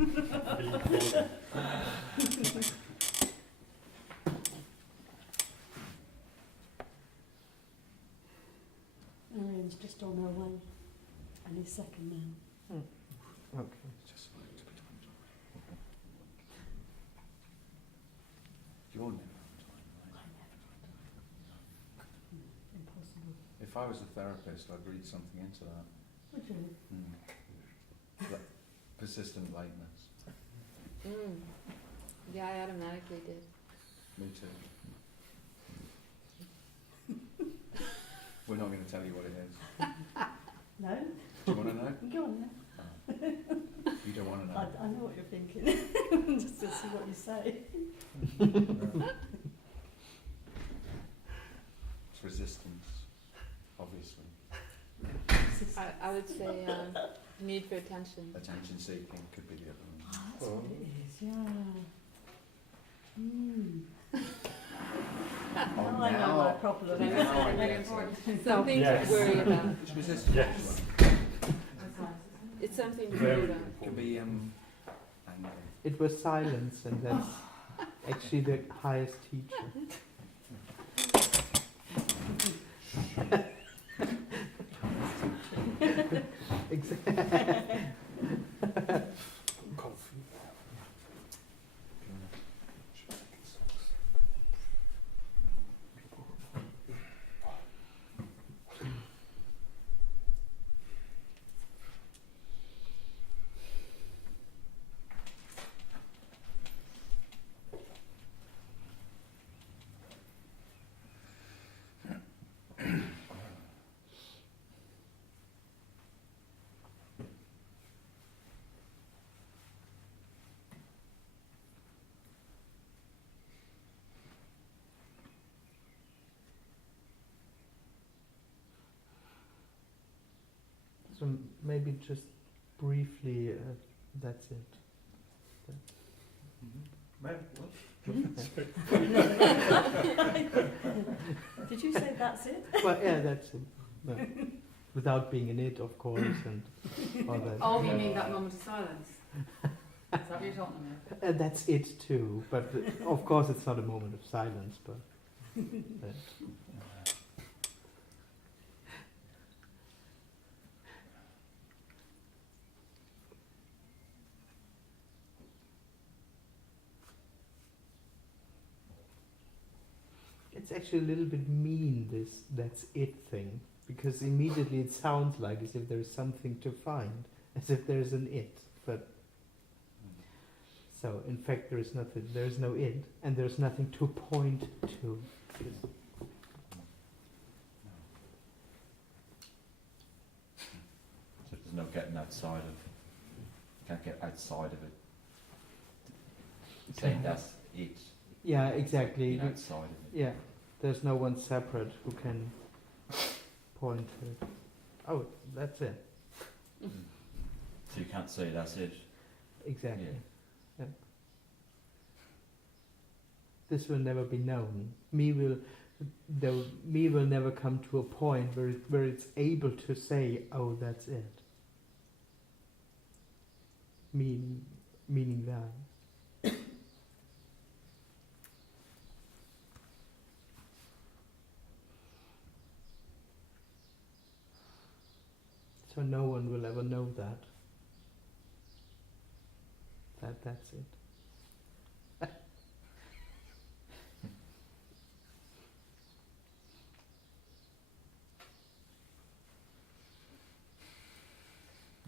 Arian's just on her way. Any second now. Okay. You're never on time, right? Impossible. If I was a therapist, I'd read something into that. Would you? Persistent lateness. Yeah, I automatically did. Me too. We're not going to tell you what it is. No? Do you want to know? Go on then. You don't want to know. I know what you're thinking. Just to see what you say. It's resistance, obviously. I would say need for attention. Attention seeking could be the other one. That's what it is, yeah. Oh, Now I know my problem. now I Very get important. it. Something Yes. to worry about. It's resistance. Yes. It's something to worry about. It could be anger. It was silence, and that's actually the highest teacher. Exactly. So maybe just briefly, that's it. Did you say that's it? Well, yeah, that's it. No. Without being in it, of course, and all that. Oh, you mean that moment of silence? Is that what you're talking about? And that's it too. But of course, it's not a moment of silence. But it's actually a little bit mean, this "that's it" thing, because immediately it sounds like as if there's something to find, as if there's an it. But so in fact there is nothing. There is no it, and there's nothing to point to. So there's no getting outside of, can't get outside of it. Saying that's it, Yeah, exactly. being outside of it. Yeah, there's no one separate who can point to it. Oh, that's it. So you can't say that's it. Exactly. Yeah. Yeah. This will never be known. Me will never come to a point where it's able to say, "Oh, that's it." Meaning that. So no one will ever know that. That's it.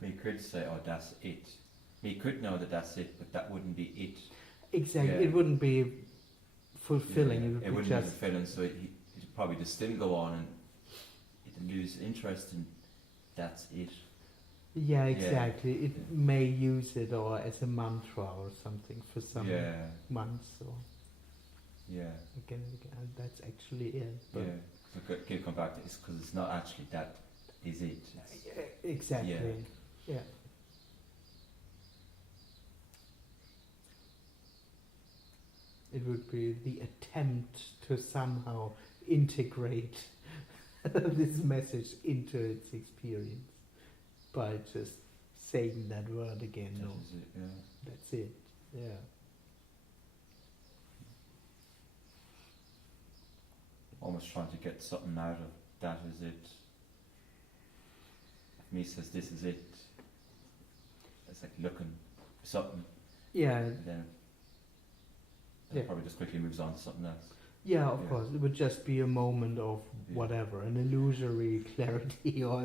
We could say, oh, that's it. We could know that that's it, but that wouldn't be it. Exactly. Yeah. It wouldn't be fulfilling. Yeah, It would be wouldn't just be fulfilling, so he'd probably just still go on and he'd lose interest in that's it. Yeah, exactly. It may use it or as a mantra or something for some months or Yeah. again and again. And that's actually it. But Yeah. So can come back to this because it's not actually that is it. It's, exactly. Yeah. It would be the attempt to somehow integrate this message into its experience by just saying that word again. That No, is it, yeah. that's it. Yeah. Almost trying to get something out of that is it. If me says this is it, it's like looking for something, Yeah. and then Yeah. it probably just quickly moves on to something else. Yeah, of Yeah. course. It would just be a moment of Yeah. whatever, an illusory clarity, or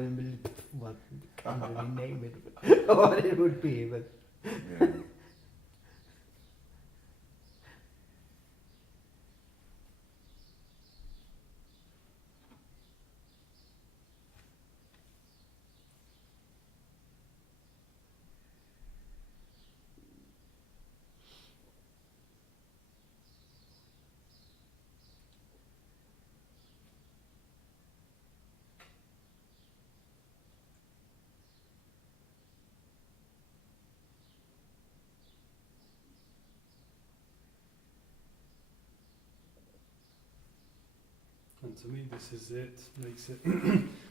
what can't really name it, what it would be. But Yeah. And to me, this is it makes it.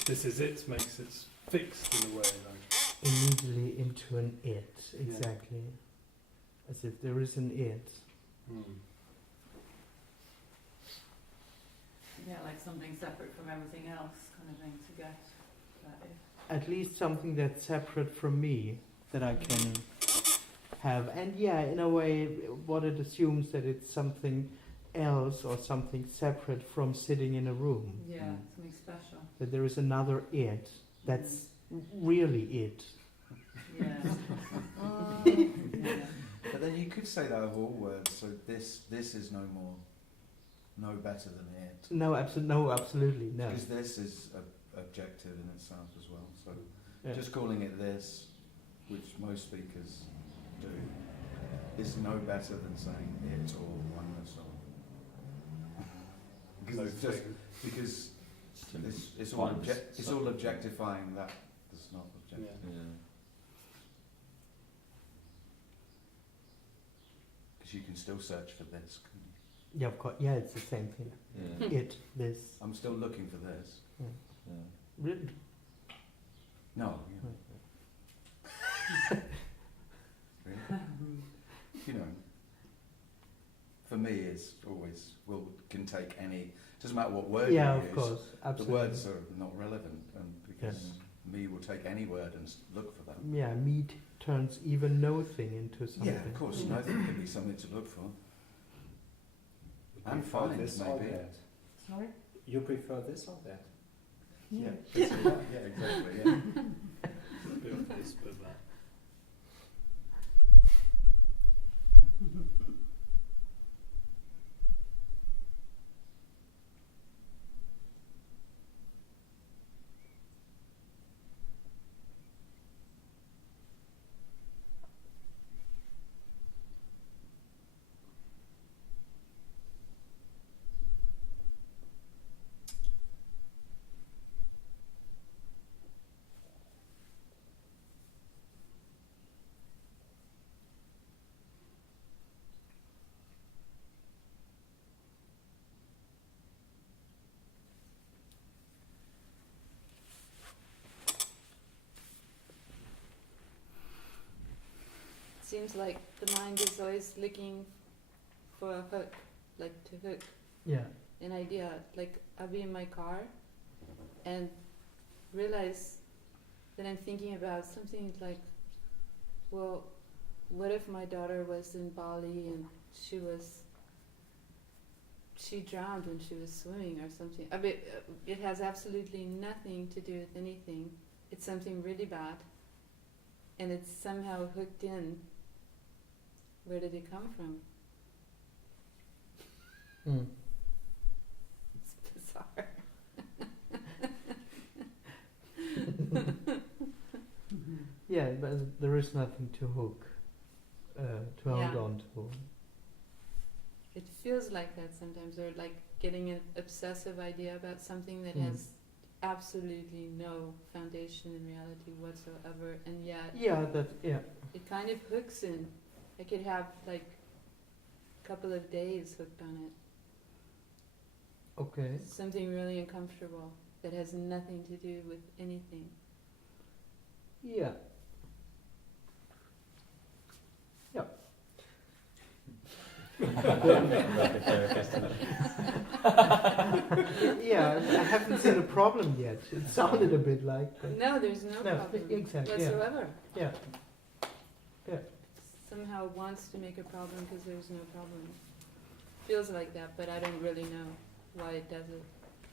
This is it makes it fixed in a way. Like immediately into an it, exactly, as if there is an it. Yeah, like something separate from everything else, kind of thing, to get that if. At least something that's separate from me that I can have. And yeah, in a way, what it assumes that it's something else or something separate from sitting in a room. Yeah, Mm. something special. That there is another it that's really it. Yeah. Yeah. But then you could say that of all words. So this is no more, no better than it. No, absolutely, no. Because this is objective in itself as well. So Yeah. just calling it this, which most speakers do, is no better than saying it or oneness or. Because it's just because it's all it's all objectifying that that's not objective. yeah. Yeah. Because you can still search for this. Couldn't you? Yeah, of course. Yeah, it's the same thing. Yeah. It, this. I'm still looking for this. Yeah. Really? No. Yeah. Really? You know, for me, it's always can take any. Doesn't matter what word Yeah, you of use. course. The Absolutely. words are not relevant, and because me will take any word and look for them. Yeah, meat turns even nothing into something. Yeah, of course, nothing can be something to look for. And prefer find, this or maybe. that? Sorry? You prefer this or that? Yeah, basically that. Yeah, exactly. Yeah. Bit of this, bit of that. Seems like the mind is always looking for a hook, like to hook Yeah. an idea. Like I'll be in my car and realize that I'm thinking about something like, well, what if my daughter was in Bali and she drowned when she was swimming or something. I mean, it has absolutely nothing to do with anything. It's something really bad, and it's somehow hooked in. Where did it come from? Mm. It's bizarre. Yeah, but there is nothing to hook, to hold Yeah. on to. It feels like that sometimes, or like getting an obsessive idea about something that Mm. has absolutely no foundation in reality whatsoever, and yet Yeah, it kind of hooks in. I could have like a couple of days hooked on it. okay. Something really uncomfortable that has nothing to do with anything. Yeah. Yeah, I haven't seen a problem yet. It sounded a bit like. But No, there's no, No, problem exactly, yeah. whatsoever. yeah. Yeah. Somehow wants to make a problem because there's no problem. Feels like that, but I don't really know why it does it.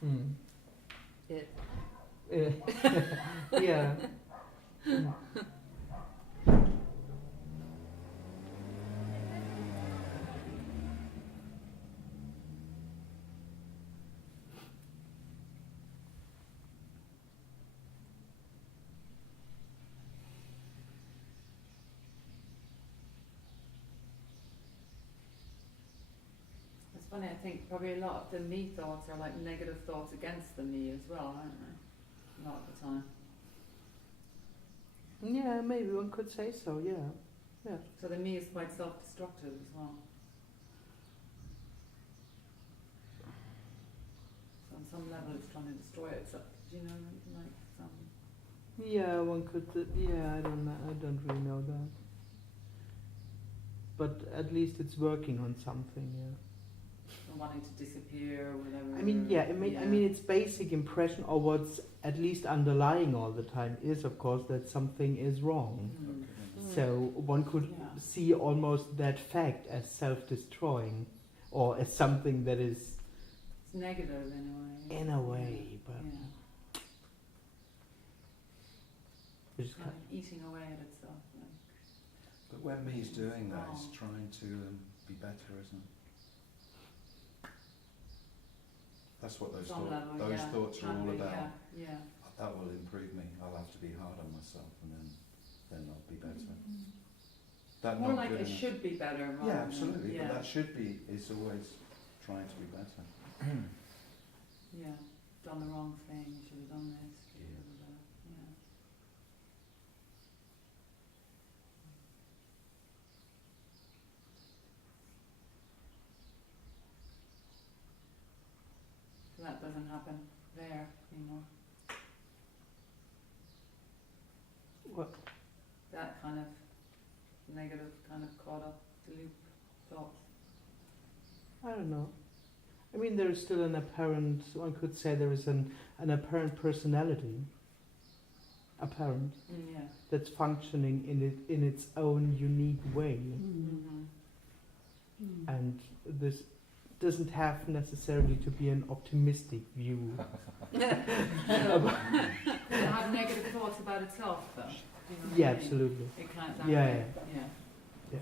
Mm. It. Yeah. Mm. It's funny, I think probably a lot of the me thoughts are like negative thoughts against the me as well, aren't they? A lot of the time. Yeah, maybe one could say so. Yeah. So the me is quite self-destructive as well. So on some level it's trying to destroy itself. Do you know, like some... Yeah, one could. Yeah, I don't know. I don't really know that. But at least it's working on something. Yeah. wanting to disappear or whatever. I mean, yeah. I mean, its basic impression, or what's at least underlying all the time, is of course that something is wrong. Mm. So one could Yeah. see almost that fact as self-destroying, or as something that is It's negative in a way. in a way, but Yeah. which It's is kind of eating away at itself. Like. But when me's doing that, it's Oh. trying to be better, isn't it? That's what those, Some level, those yeah. thoughts are Can all be, about. Yeah. That will improve me. I'll have to be hard on myself, and then I'll be better. That More not like good it enough. should be better. rather Yeah, than- absolutely. Yeah. But that should be. It's always trying to be better. Yeah. Done the wrong thing. You should have done this. Yeah. Should have done that. Yeah. So that doesn't happen there anymore. What? That kind of negative, kind of caught up loop thoughts. I don't know. I mean, there is still an apparent. One could say there is an apparent personality. Apparent. Yeah. That's functioning in its own unique way, Mm-hmm. and this doesn't have necessarily to be an optimistic view. Does it have negative thoughts about itself, though? Do you know what Yeah, I mean? absolutely. It can't. That Yeah, way. Yeah.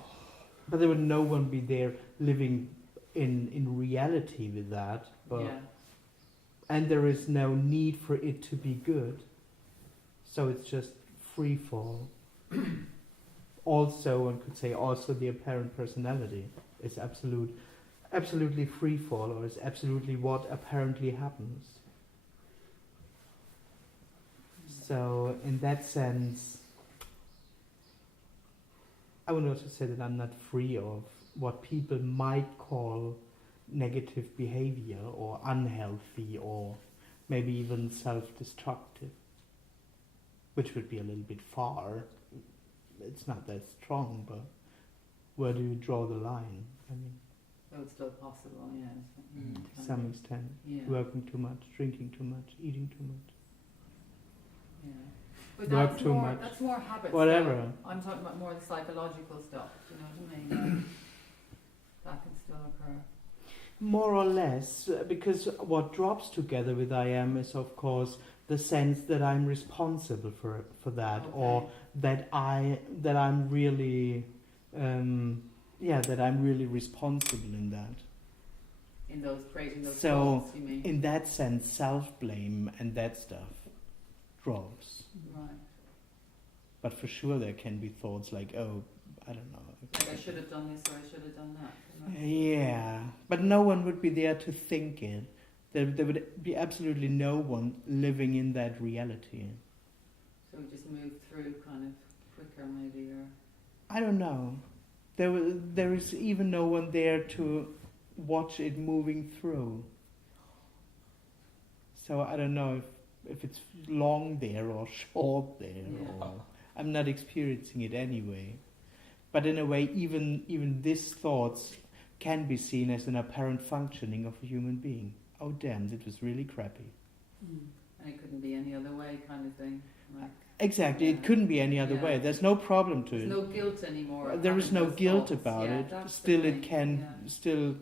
But there would no one be there living in reality with that. But Yeah. and there is no need for it to be good. So it's just free fall. Also, one could say also the apparent personality is absolutely free fall, or is absolutely what apparently happens. So in that sense, I would also say that I'm not free of what people might call negative behavior, or unhealthy, or maybe even self-destructive, which would be a little bit far. It's not that strong, but where do you draw the line? I mean, So it's still possible, yeah. to some extent, Yeah. working too much, drinking too much, eating too much. Yeah. But Work that's too more, much. That's more habits. Whatever. though. I'm talking about more the psychological stuff. Do you know what I mean? That can still occur. More or less, because what drops together with I am is, of course, the sense that I'm responsible for that, or Okay. that I'm really, that I'm really responsible in that. In those creating those So, thoughts, you mean? in that sense, self-blame and that stuff drops. Right. But for sure, there can be thoughts like, oh, I don't know. Like I should have done this or I should have done that. you know? Yeah, but no one would be there to think it. There would be absolutely no one living in that reality. So we just move through kind of quicker maybe, or... I don't know. There is even no one there to watch it moving through. So I don't know if it's long there or short there. Yeah. Or I'm not experiencing it anyway. But in a way, even these thoughts can be seen as an apparent functioning of a human being. Oh damn, that was really crappy. And it couldn't be any other way, kind of thing. Like, Exactly, it Yeah. couldn't be any other Yeah. way. There's no problem to there's it. no guilt anymore. of There is having no those guilt thoughts. about Yeah, it. that's the Still, thing. it can Yeah. still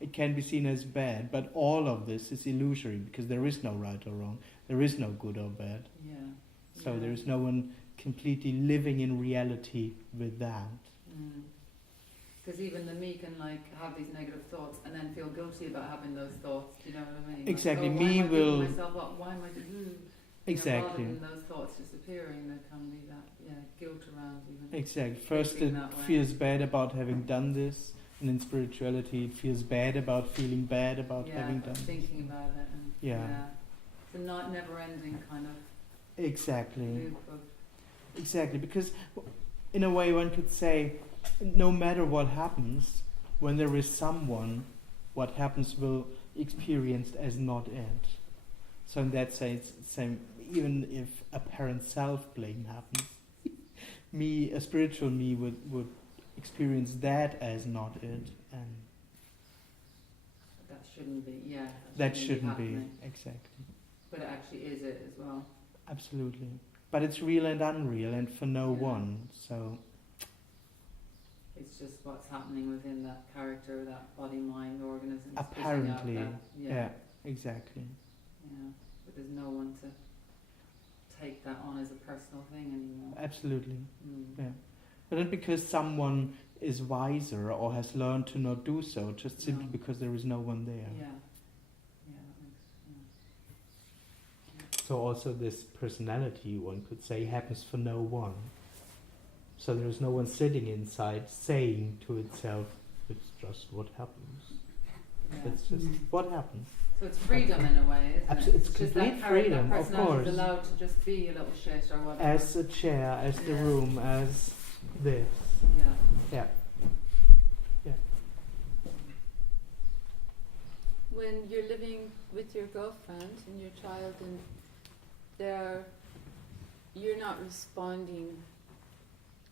it can be seen as bad. But all of this is illusory because there is no right or wrong. There is no good or bad. Yeah. So Yeah. there is no one completely living in reality with that. Because even the me can like have these negative thoughts and then feel guilty about having those thoughts. Do you know what I mean? Exactly, Like, me why am I beating will- myself up? Why am I doing? Exactly. Rather than those thoughts disappearing, there can be that guilt around even. Exactly. First, Thinking it that way. feels bad about having done this, and in spirituality, it feels bad about feeling bad about having done thinking about it and Yeah. It's a not never-ending kind of this. Exactly. loop of Exactly. Because, in a way, one could say, no matter what happens, when there is someone, what happens will experienced as not it. So in that sense, same. Even if apparent self-blame happens, me, a spiritual me, would experience that as not it, and that shouldn't be. Yeah. that shouldn't be happening. exactly. But it actually is it as well. Absolutely. But it's real and unreal, and for no Yeah. one. So It's just what's happening within that character, that body-mind organism. apparently, Yeah. yeah, exactly. Yeah. But there's no one to take that on as a personal thing anymore. Absolutely. Mm. Yeah. But not because someone is wiser or has learned to not do so, just simply No. because there is no one there. Yeah. Yeah, that makes So also this personality, one could say, happens for no one. So there is no one sitting inside saying to itself, it's just what happens. yeah. It's just what happens. So it's freedom in a way, isn't it? It's just complete that freedom, that of personality course. is allowed to just be a little shit or whatever. As a chair, as the Yeah. room, as this. Yeah. Yeah. When you're living with your girlfriend and your child, and you're not responding,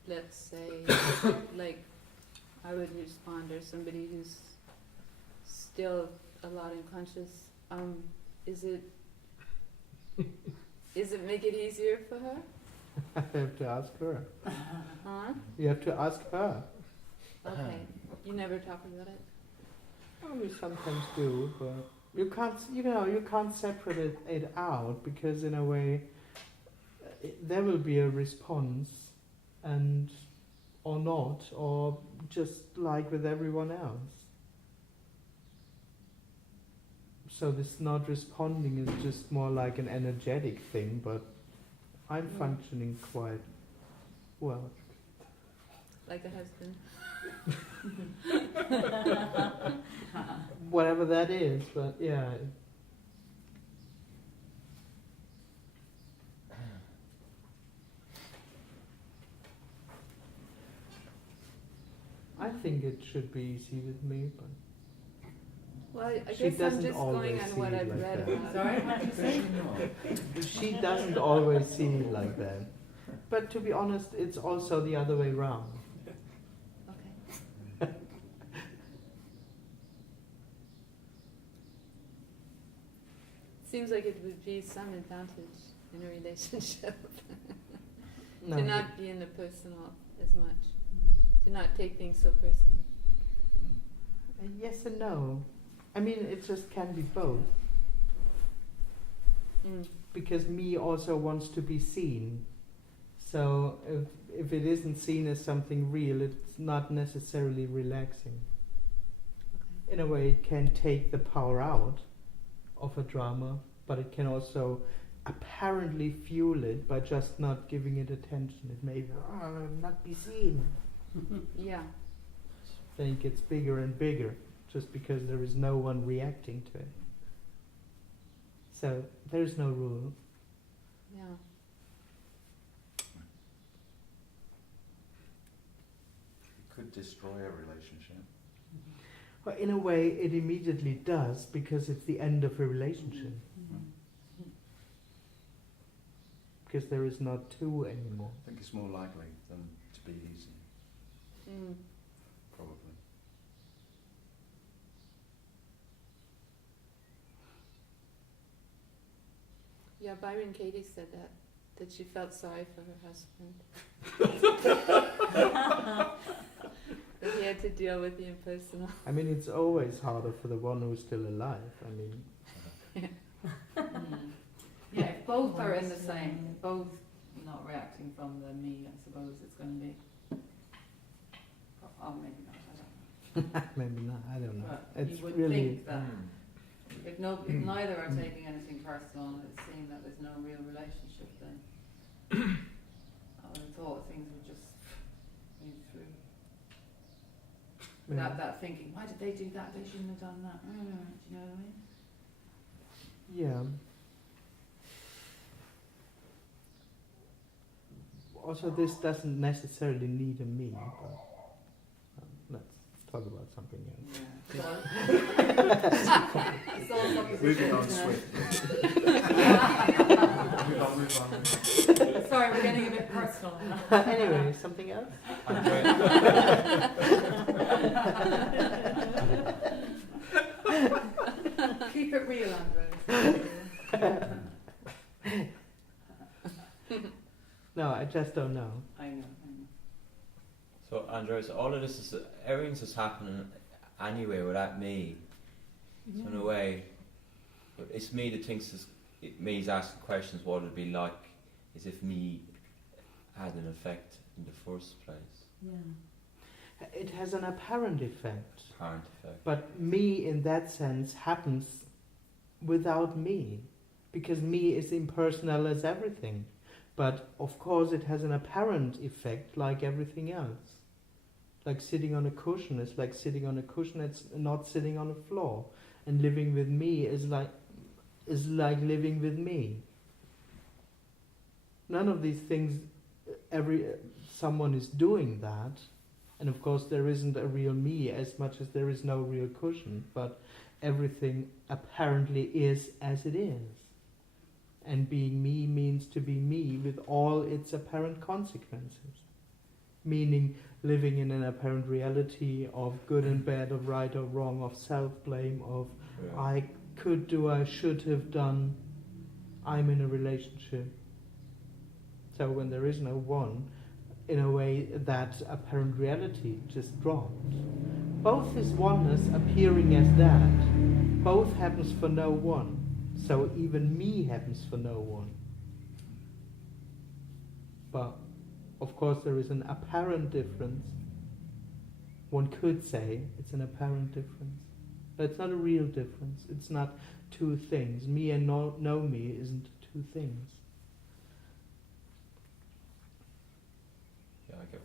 let's say, like I would respond, or somebody who's still a lot unconscious. Is it make it easier for her? I have to ask her. Huh? You have to ask her. Okay. You never talk about it? Well, we sometimes do, but you can't separate it out, because in a way there will be a response, and or not, or just like with everyone else. So this not responding is just more like an energetic thing, but I'm functioning quite well. Like a husband? Whatever that is, but yeah. I think it should be easy with me, but Well, I She guess I'm doesn't just going always on see what it I've like read that. about. Sorry, what did you say? she doesn't always see it like that. But to be honest, it's also the other way round. Okay. Seems like it would be some advantage in a relationship No, to not be in the personal as much, to not take things so personally. yes and no. I mean, it just can be both. Because me also wants to be seen. So if it isn't seen as something real, it's not necessarily relaxing. Okay. In a way, it can take the power out of a drama, but it can also apparently fuel it by just not giving it attention. It may not be seen. Yeah. Then it gets bigger and bigger, just because there is no one reacting to it. So there's no rule. Yeah. It could destroy a relationship. Well, in a way, it immediately does, because it's the end of a relationship. Because there is not two anymore. I think it's more likely than to be easy, Mm. probably. Yeah, Byron Katie said that she felt sorry for her husband. That he had to deal with the impersonal. I mean, it's always harder for the one who's still alive. I mean, Yeah, if both are in the same, if both not reacting from the me, I suppose it's going to be. Oh, maybe not. I don't know. maybe not. I don't know. But It's you would really. think that if neither are taking anything personal and it's seen that there's no real relationship, then I would have thought things would just move through. Without that thinking, why did they do that? They shouldn't have done that. Do you know what I mean? Yeah. Also, this doesn't necessarily need a me, but let's talk about something else. Yeah. It's all Moving on supposition, isn't swiftly. it? Sorry, we're getting a bit personal. Anyway, something else? Keep it real, Andreas. No, I just don't know. I know. So, Andreas, all of this is, everything's just happening anyway without me. So in a way, but it's me that thinks me's asking questions what it'd be like as if me had an effect in the first place. Yeah. It has an apparent effect. Apparent effect. But me, in that sense, happens without me. Because me is impersonal as everything. But, of course, it has an apparent effect like everything else. Like sitting on a cushion is like sitting on a cushion, it's not sitting on a floor. And living with me is like living with me. None of these things, someone is doing that. And of course there isn't a real me as much as there is no real cushion, but everything apparently is as it is. And being me means to be me with all its apparent consequences. Meaning living in an apparent reality of good and bad, of right or wrong, of self-blame, of I could do, I should have done, I'm in a relationship. So when there is no one, in a way that apparent reality just dropped. Both is oneness appearing as that. Both happens for no one. So even me happens for no one. But of course there is an apparent difference. One could say it's an apparent difference. But it's not a real difference. It's not two things. Me and no me isn't two things. Yeah, I get.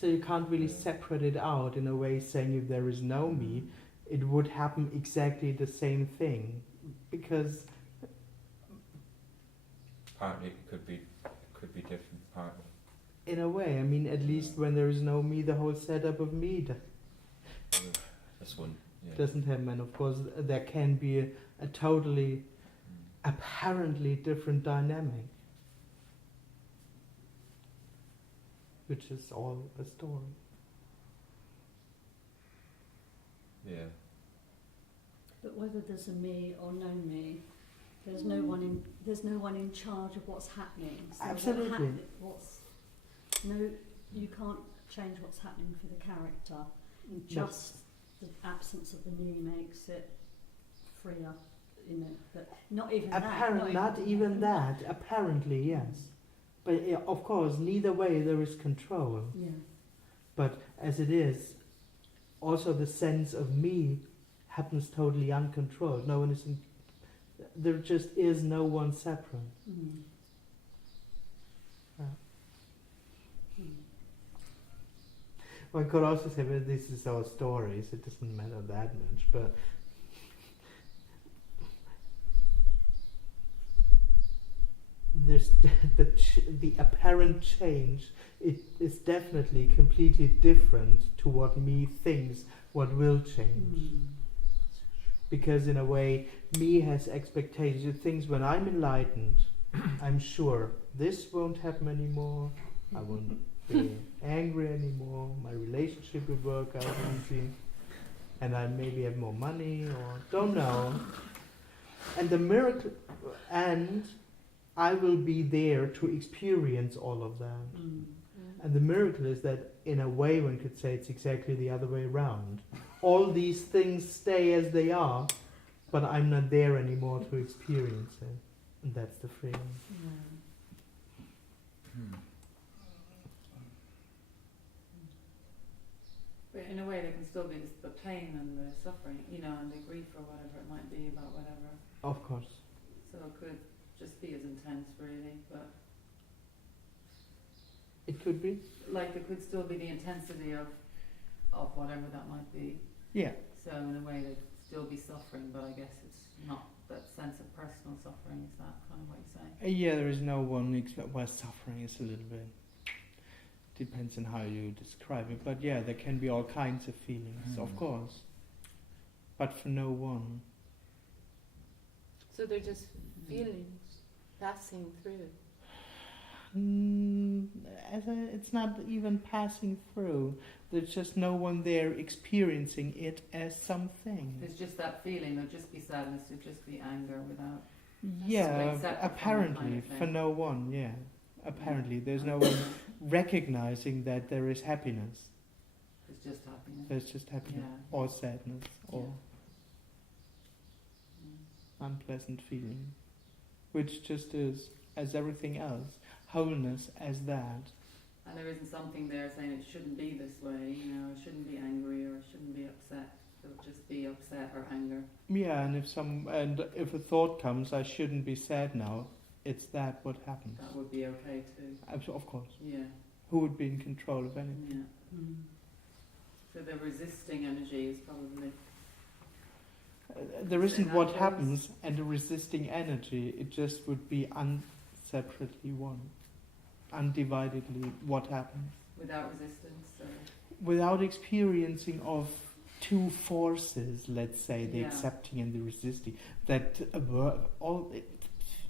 So you can't really separate it out in a way saying if there is no me, it would happen exactly the same thing. Because Partly it could be different. Partly. in a way, I mean, at least when there is no me, the whole setup of me This one. Yeah. doesn't happen. And of course, there can be a totally, apparently different dynamic. Which is all a story. Yeah. But whether there's a me or no me, there's no one in charge of what's happening. So Absolutely. You can't change what's happening for the character. No. Just the absence of the me makes it freer, but not even Not even that. Apparently, yes. But of course, neither way there is control. Yeah. But as it is, also the sense of me happens totally uncontrolled. No one is there just is no one separate. Mm. Yeah. One could also say, well, this is our stories, it doesn't matter that much, but there's the apparent change, it is definitely completely different to what me thinks what will change. Mm. Because in a way, me has expectations. It thinks when I'm enlightened, I'm sure this won't happen anymore, I won't be angry anymore, my relationship will work out easy, and I maybe have more money, or don't know. And the miracle, and I will be there to experience all of that. And the miracle is that, in a way, one could say it's exactly the other way around. All these things stay as they are, but I'm not there anymore to experience it. And that's the freedom. But in a way, there can still be the pain and the suffering, you know, and the grief or whatever it might be about whatever. Of course. So it could just be as intense, really, but It could be. like there could still be the intensity of whatever that might be. Yeah. So in a way, there'd still be suffering, but I guess it's not that sense of personal suffering. Is that kind of what you're saying? Yeah, there is no one where suffering is a little bit. Depends on how you describe it. But yeah, there can be all kinds of feelings, of course. But for no one. So they're just feelings passing through. It's not even passing through. There's just no one there experiencing it as something. There's just that feeling. There'd just be sadness. There'd just be anger without. Yeah, Like separate from that apparently, kind of thing. for no one, yeah. Apparently, there's no one recognizing that there is happiness. It's just happiness. There's just happiness, Yeah. or sadness, or Mm. unpleasant feeling, which just is, as everything else, wholeness as that. And there isn't something there saying it shouldn't be this way, you know, it shouldn't be angry or it shouldn't be upset. It'll just be upset or anger. Yeah, and if a thought comes, I shouldn't be sad now, it's that what happens. That would be okay too. Of course. Yeah. Who would be in control of anything? Yeah. So the resisting energy is probably. There isn't Say what that happens and the resisting energy, it just would be separately one. Undividedly what happens. Without resistance. So. Without experiencing of two forces, let's say, the Yeah. accepting and the resisting, that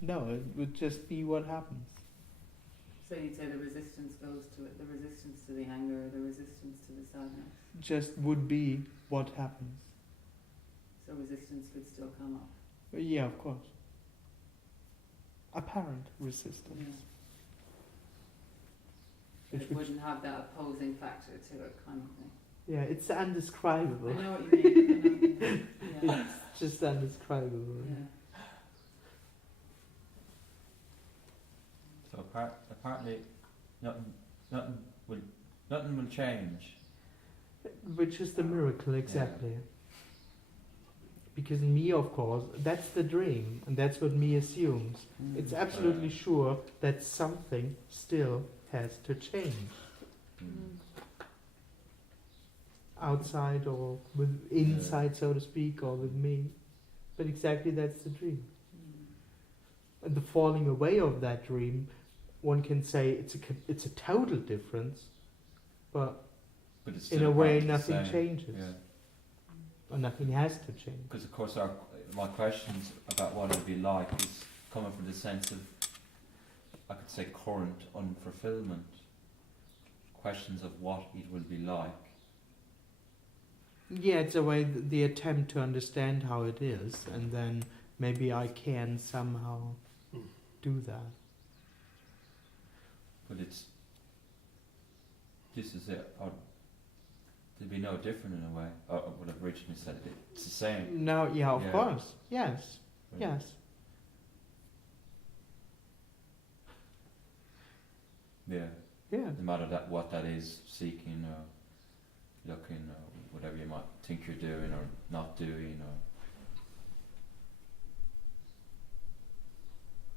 no, it would just be what happens. So you'd say the resistance goes to it, the resistance to the anger, the resistance to the sadness. Just would be what happens. So resistance could still come up. Yeah, of course. Apparent resistance. Yeah. Which It would- wouldn't have that opposing factor to it, kind of thing. Yeah, it's undescribable. I know what you mean. I know what you mean. Yeah. It's just undescribable. Yeah. So apparently, nothing will change. Which is the miracle, exactly. Because me, of course, that's the dream, and that's what me assumes. It's absolutely sure that something still has to change. Outside or inside, so to speak, or with me. But exactly that's the dream. And the falling away of that dream, one can say it's a total difference, but it's in still a way part of the nothing same. changes. Yeah. Or nothing has to change. Because of course my questions about what it'll be like is coming from the sense of, I could say, current unfulfillment. Questions of what it will be like. Yeah, it's a way, the attempt to understand how it is, and then maybe I can somehow do that. But this is it. There'd be no different in a way. I would have originally said it. It's the same. No, yeah, of Yeah. course. Yes, Right. yes. Yeah. Yeah. No matter what that is, seeking or looking or whatever you might think you're doing or not doing or.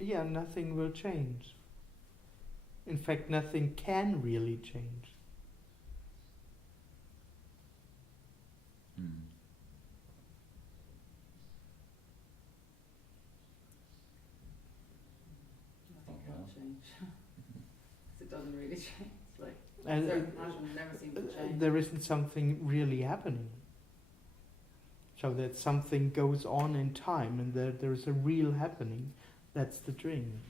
Yeah, nothing will change. In fact, nothing can really change. Nothing will change. 'Cause it doesn't really change. It's like And certain patterns never seem to change. there isn't something really happening. So that something goes on in time and there's a real happening. That's the dream.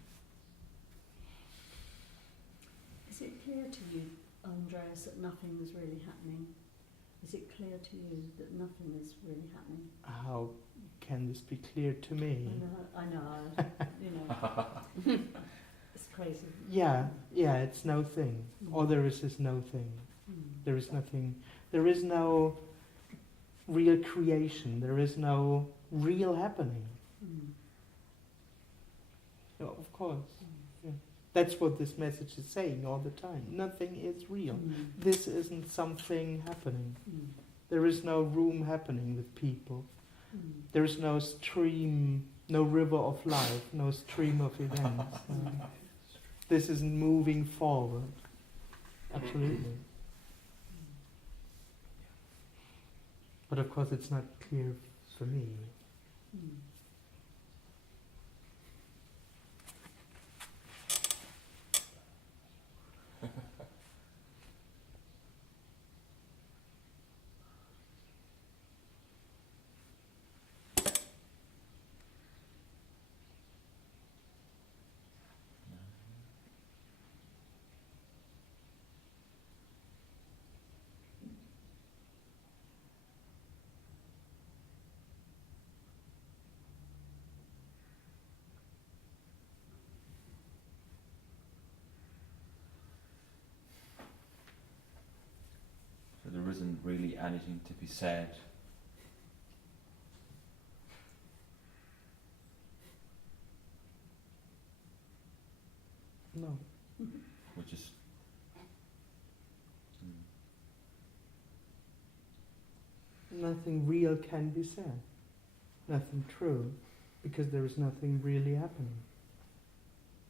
Is it clear to you, Andreas, that nothing is really happening? Is it clear to you that nothing is really happening? How can this be clear to me? I know, you know. crazy. Yeah, it's no thing. All there is no thing. There is nothing. There is no real creation. There is no real happening. Yeah, of course. Yeah. That's what this message is saying all the time. Nothing is real. This isn't something happening. There is no room happening with people. There is no stream, no river of life, no stream of events. This isn't moving forward. Absolutely. But of course it's not clear for me. So there isn't really anything to be said. No. Which is Nothing real can be said. Nothing true. Because there is nothing really happening.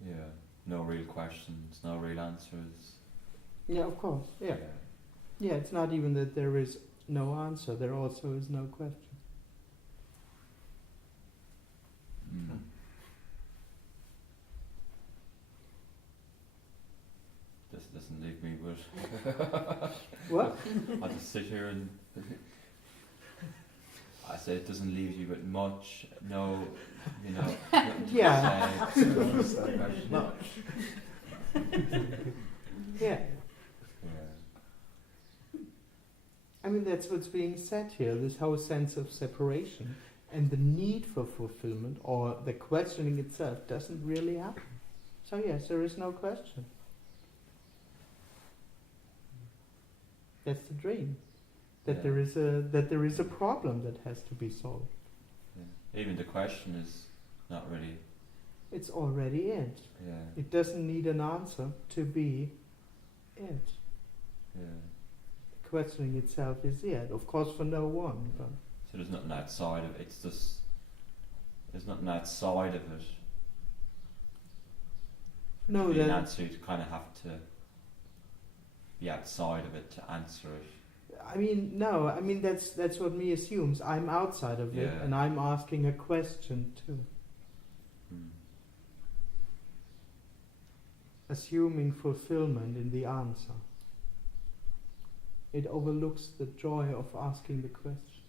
yeah, no real questions, no real answers. Yeah, of course. Yeah. Yeah, it's not even that there is no answer. There also is no question. Mm. This doesn't leave me with. What? I just sit here and. I said it doesn't leave you with much, no, nothing to Yeah. say. Much. Yeah. Yeah. I mean, that's what's being said here, this whole sense of separation and the need for fulfillment, or the questioning itself, doesn't really happen. So yes, there is no question. That's the dream. That Yeah. there is a problem that has to be solved. Yeah. Even the question is not really. It's already it. Yeah. It doesn't need an answer to be it. Yeah. Questioning itself is it. Of course, for no one. But So there's nothing outside of it. It's just there's nothing outside of it. no, To be an that answer, you kind of have to be outside of it to answer it. I mean, no. I mean, that's what me assumes. I'm outside of it, Yeah. and I'm asking a question too, Mm. assuming fulfillment in the answer. It overlooks the joy of asking the question.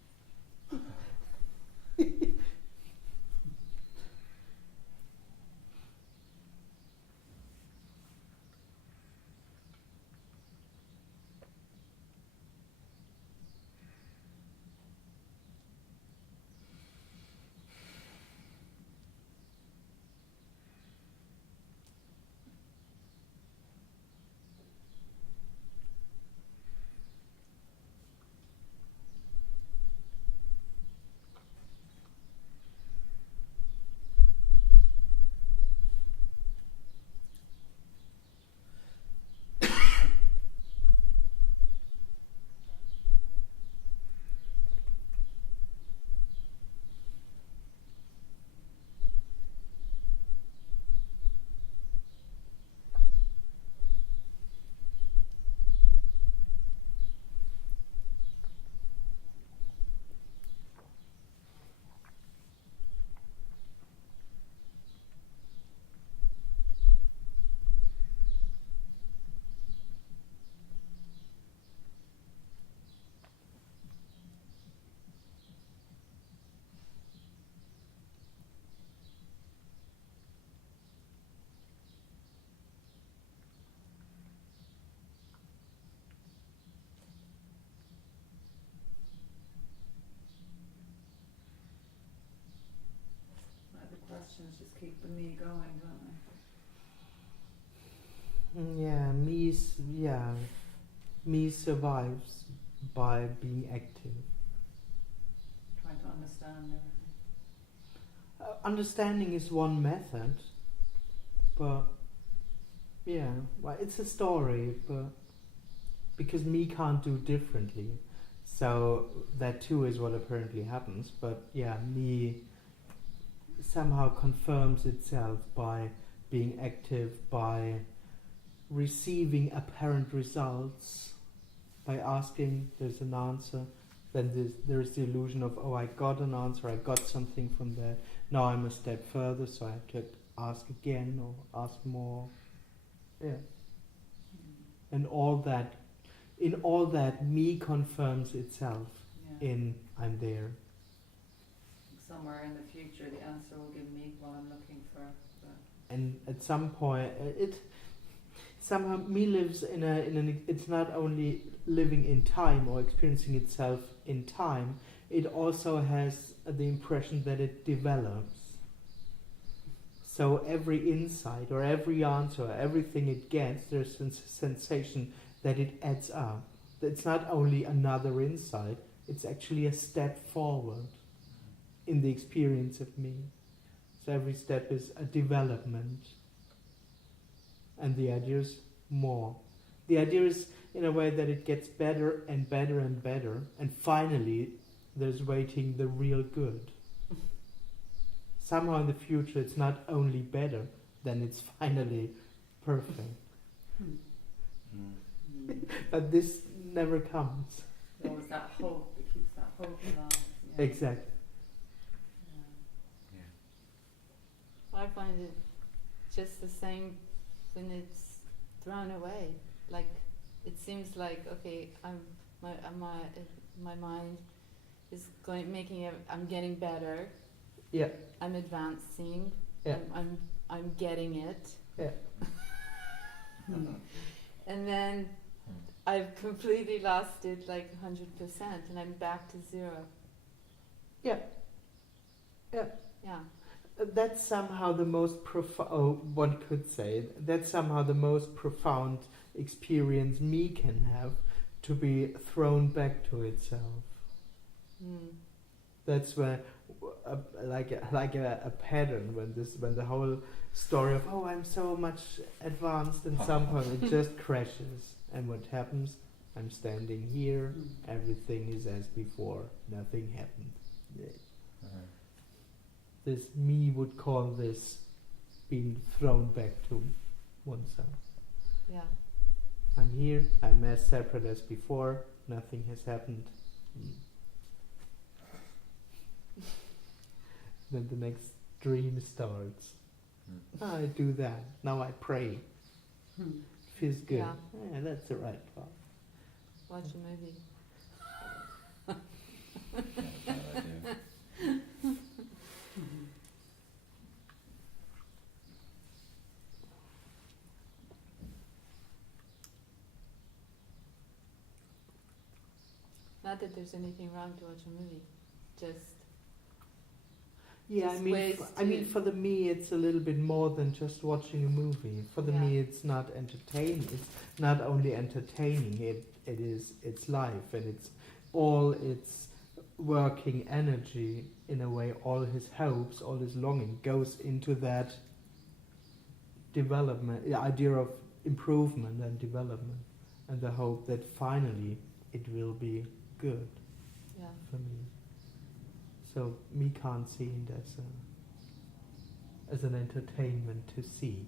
Like the questions just keep the me going, don't they? me survives by being active. Trying to understand everything. Understanding is one method, but yeah, well, it's a story, but because me can't do differently, so that too is what apparently happens. But yeah, me somehow confirms itself by being active, by receiving apparent results, by asking, there's an answer, then there's the illusion of, oh, I got an answer, I got something from that, now I'm a step further, so I have to ask again or ask more. Yeah. And in all that, me confirms itself Yeah. in I'm there. Somewhere in the future, the answer will give me what I'm looking for. But And at some point, it somehow me lives in an. It's not only living in time or experiencing itself in time. It also has the impression that it develops. So every insight or every answer, everything it gets, there's a sensation that it adds up. It's not only another insight; it's actually a step forward in the experience of me. So every step is a development. And the idea is more. The idea is in a way that it gets better and better and better, and finally there's waiting the real good. Somehow in the future it's not only better, then it's finally perfect. But this never comes. there's always that hope, it keeps that hope alive. Yeah. Exactly. Yeah. I find it just the same when it's thrown away. Like it seems like okay, my mind is I'm getting better. Yeah. I'm advancing. Yeah. I'm getting it. Yeah. And then I've completely lost it, like 100%, and I'm back to zero. Yeah. Yeah. Yeah. That's somehow the most profound, one could say, that's somehow the most profound experience me can have, to be thrown back to itself. That's where, like a pattern, when the whole story of, oh, I'm so much advanced, and somehow it just crashes. And what happens? I'm standing here, everything is as before, nothing happened. This me would call this being thrown back to oneself. Yeah. I'm here, I'm as separate as before, nothing has happened. Then the next dream starts. I do that, now I pray. Feels good. Yeah. That's the right part. Watch a movie. Not that there's anything wrong to watch a movie, just Yeah, Just ways I mean, to- for the me, it's a little bit more than just watching a movie. For the Yeah. me, it's not entertaining. It's not only entertaining. It's life, and it's all its working energy in a way. All his hopes, all his longing goes into that development, the idea of improvement and development, and the hope that finally it will be good yeah. for me. So me can't see it as an entertainment to seek.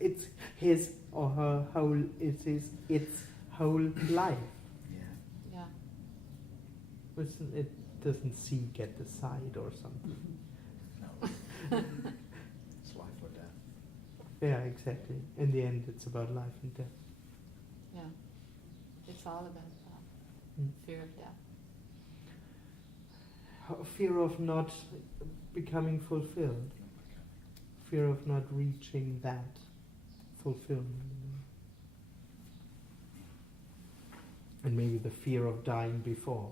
It's his or her whole. Its whole life. Yeah. It doesn't seek at the side or something. No. It's life or death. Yeah, exactly. In the end, it's about life and death. Yeah. It's all about that. Fear of death. Fear of not becoming fulfilled. Fear of not reaching that fulfillment. And maybe the fear of dying before.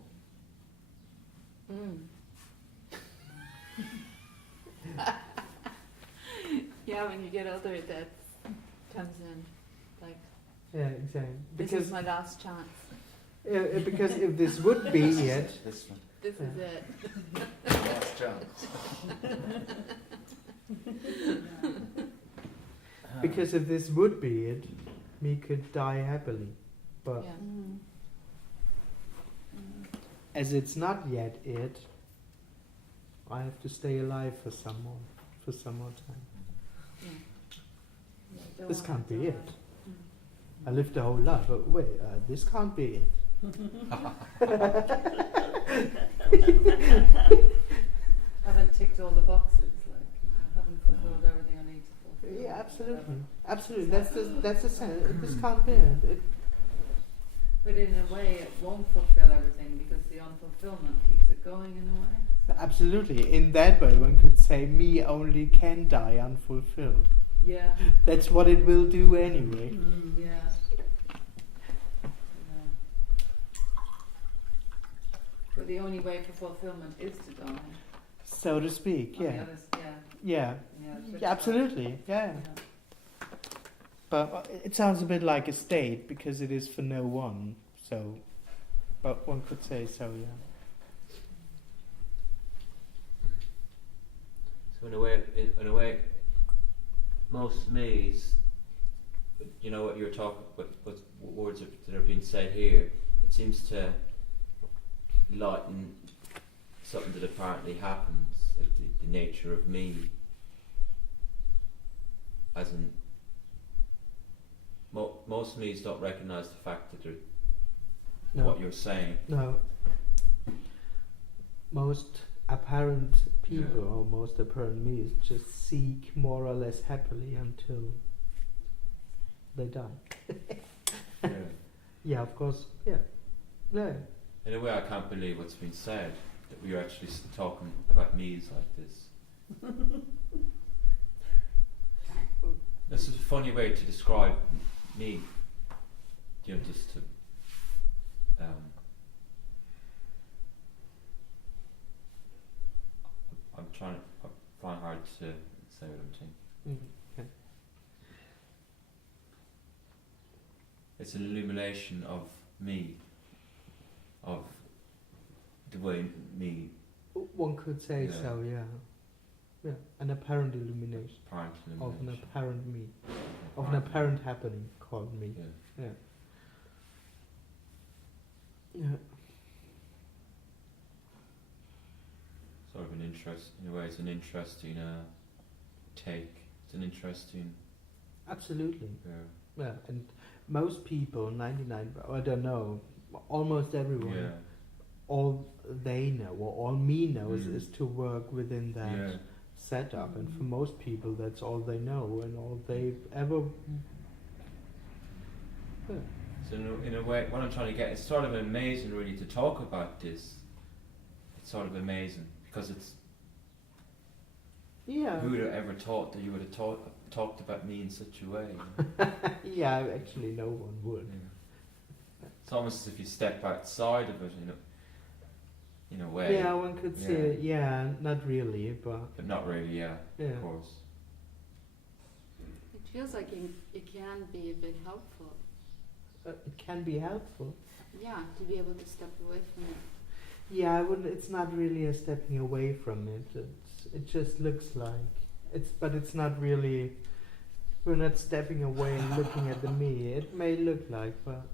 Yeah, when you get older, that comes in. Like, Yeah, exactly. This Because is my last chance. because if this would be it, This one. This Yeah. is it. Last chance. because if this would be it, me could die happily. But Yeah. as it's not yet it, I have to stay alive for some more time. This can't be it. I lived a whole life, but wait, this can't be it. Haven't ticked all the boxes, like, haven't fulfilled everything I need to fulfill. Yeah, absolutely, whatever. absolutely. That's the sense. This can't be it. But in a way, it won't fulfill everything because the unfulfillment keeps it going in a way. Absolutely. In that way, one could say me only can die unfulfilled. Yeah. That's what it will do anyway. Yeah. But the only way for fulfillment is to die. So to speak, On the yeah. others, Yeah. Yeah. Yeah, absolutely, yeah. But it sounds a bit like a state because it is for no one. So, but one could say so, yeah. So in a way, most me's, you know what you're talking, but words that are being said here, it seems to lighten something that apparently happens, like the nature of me, as in most me's don't recognise the fact that they're what you're saying. No. Most apparent people or most apparent me's just seek more or less happily until they die. Yeah. Yeah, of course. Yeah. Yeah. In a way, I can't believe what's been said, that we're actually talking about me's like this. This is a funny way to describe me. You know, just to I find hard to say what I'm saying. Okay. It's an illumination of me, of the way me, One could say Yeah. so, yeah. Yeah, an apparent illumination apparent of an illumination. apparent me, of an apparent happening called me. Yeah. Yeah. Yeah. Sort of an interest, in a way, it's an interesting take. It's an interesting. Absolutely. Yeah. Yeah, and most people, 99, I don't know, almost everyone, Yeah. all they know or all me knows Mm. is to work within that Yeah. setup, and for most people that's all they know and all they've ever. Yeah. So in a way, what I'm trying to get, it's sort of amazing really to talk about this. It's sort of amazing because it's. Yeah. Who would have ever thought that you would have talked about me in such a way? You know? Yeah, actually, no one would. Yeah. It's almost as if you step outside of it, in a way. Yeah, one could say Yeah. it. Yeah, not really, but But not really, yeah. yeah. Of course. It feels like it can be a bit helpful. It can be helpful. Yeah, to be able to step away from it. Yeah, I wouldn't. It's not really a stepping away from it. It just looks like but it's not really. We're not stepping away and looking at the me. It may look like, but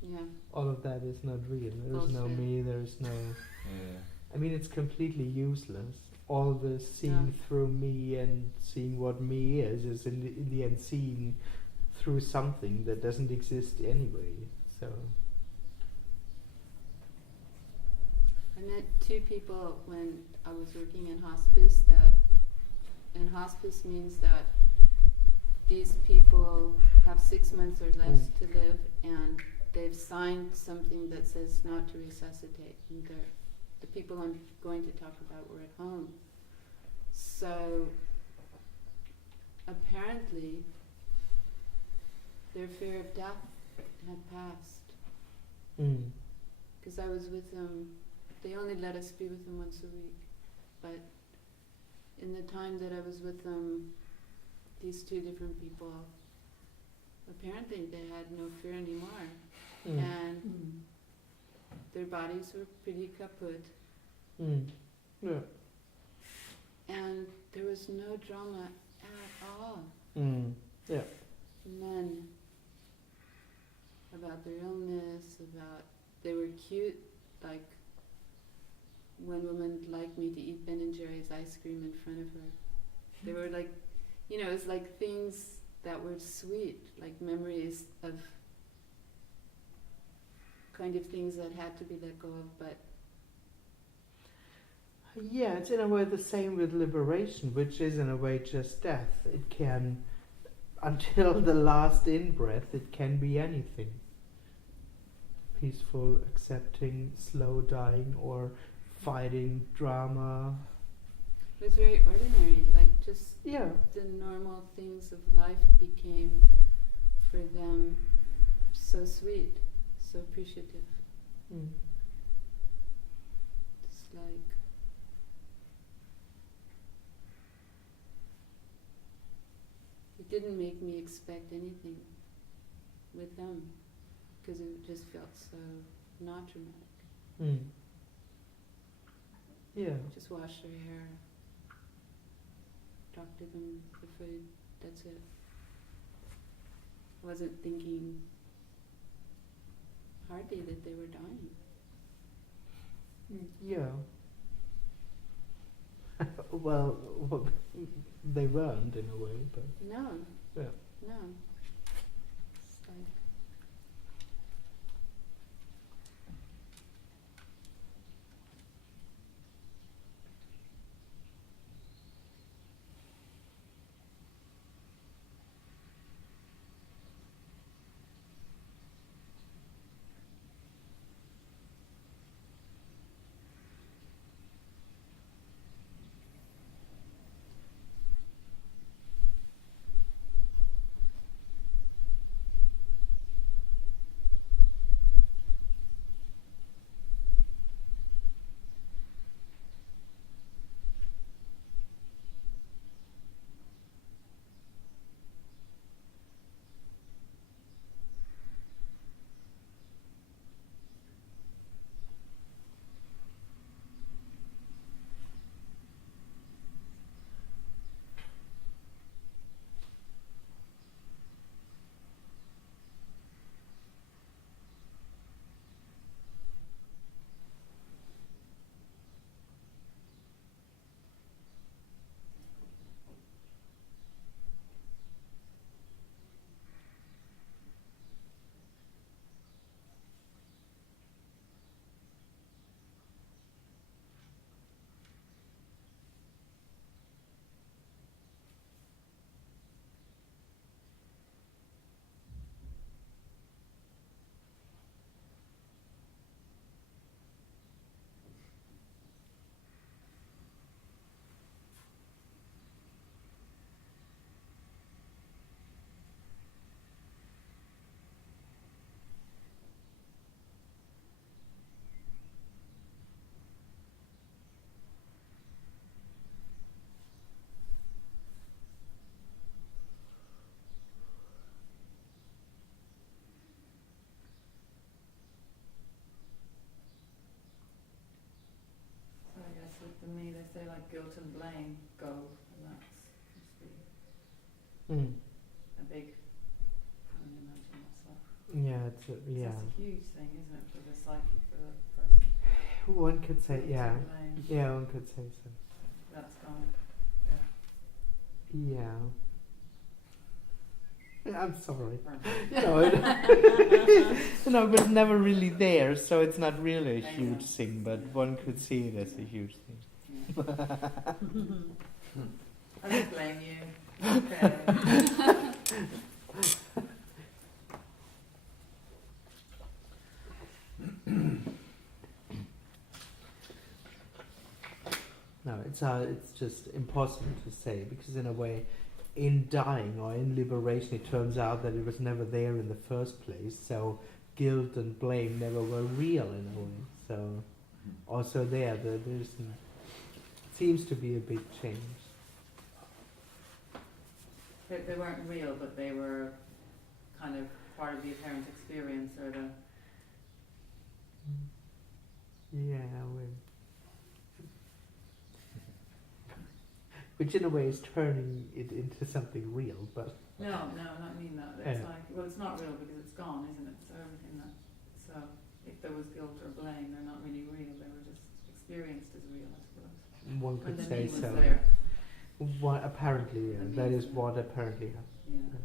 Yeah. all of that is not real. There is no Bullshit. me. There is no. Yeah. I mean, it's completely useless. All the seeing through me and seeing what me is in the end seeing through something that doesn't exist anyway. So. I met two people when I was working in hospice and hospice means that these people have 6 months or less to live and they've signed something that says not to resuscitate. And the people I'm going to talk about were at home. So apparently their fear of death had passed. Mm. Because I was with them, they only let us be with them once a week. But in the time that I was with them, these two different people apparently they had no fear anymore, Mm. and Mm. their bodies were pretty kaput, Mm. Yeah. and there was no drama at all. Mm. Yeah. None. About their illness, they were cute, like one woman liked me to eat Ben & Jerry's ice cream in front of her. They were like, it's like things that were sweet, like memories of kind of things that had to be let go of, but Yeah, it's in a way the same with liberation, which is in a way just death. It can, until the last in-breath, it can be anything. Peaceful, accepting, slow dying, or fighting, drama. it was very ordinary, like just Yeah. the normal things of life became for them so sweet, so appreciative. Mm. It's like it didn't make me expect anything with them because it just felt so not dramatic. Mm. Yeah. Just wash their hair, talk to them for food, that's it. I wasn't thinking hardly that they were dying. Yeah. well, they weren't in a way, but No. Yeah. No. It's like So I guess with the me, they say like guilt and blame go, and that's must be Mm. a big. I can imagine that's like. Yeah, it's yeah. That's a huge thing, isn't it, for the psyche, for the person? One could say Guilt yeah. and blame. Yeah, one could say so. That's gone. Yeah. Yeah. I'm sorry. Right. It was never really there, so it's not really a huge thing, but one could see it as a huge thing. I don't blame you. Okay. No, it's just impossible to say, because in a way, in dying or in liberation, it turns out that it was never there in the first place. So guilt and blame never were real in a way. So also there's seems to be a big change. They weren't real, but they were kind of part of the apparent experience, or the Yeah, which in a way is turning it into something real, but no, not mean that. It's like, well, it's not real because it's gone, isn't it? So everything that, so if there was guilt or blame, they're not really real. They were just experienced as real, I suppose. one When could the say me was so. there. What apparently, The me that was is there. what apparently happened. Yeah.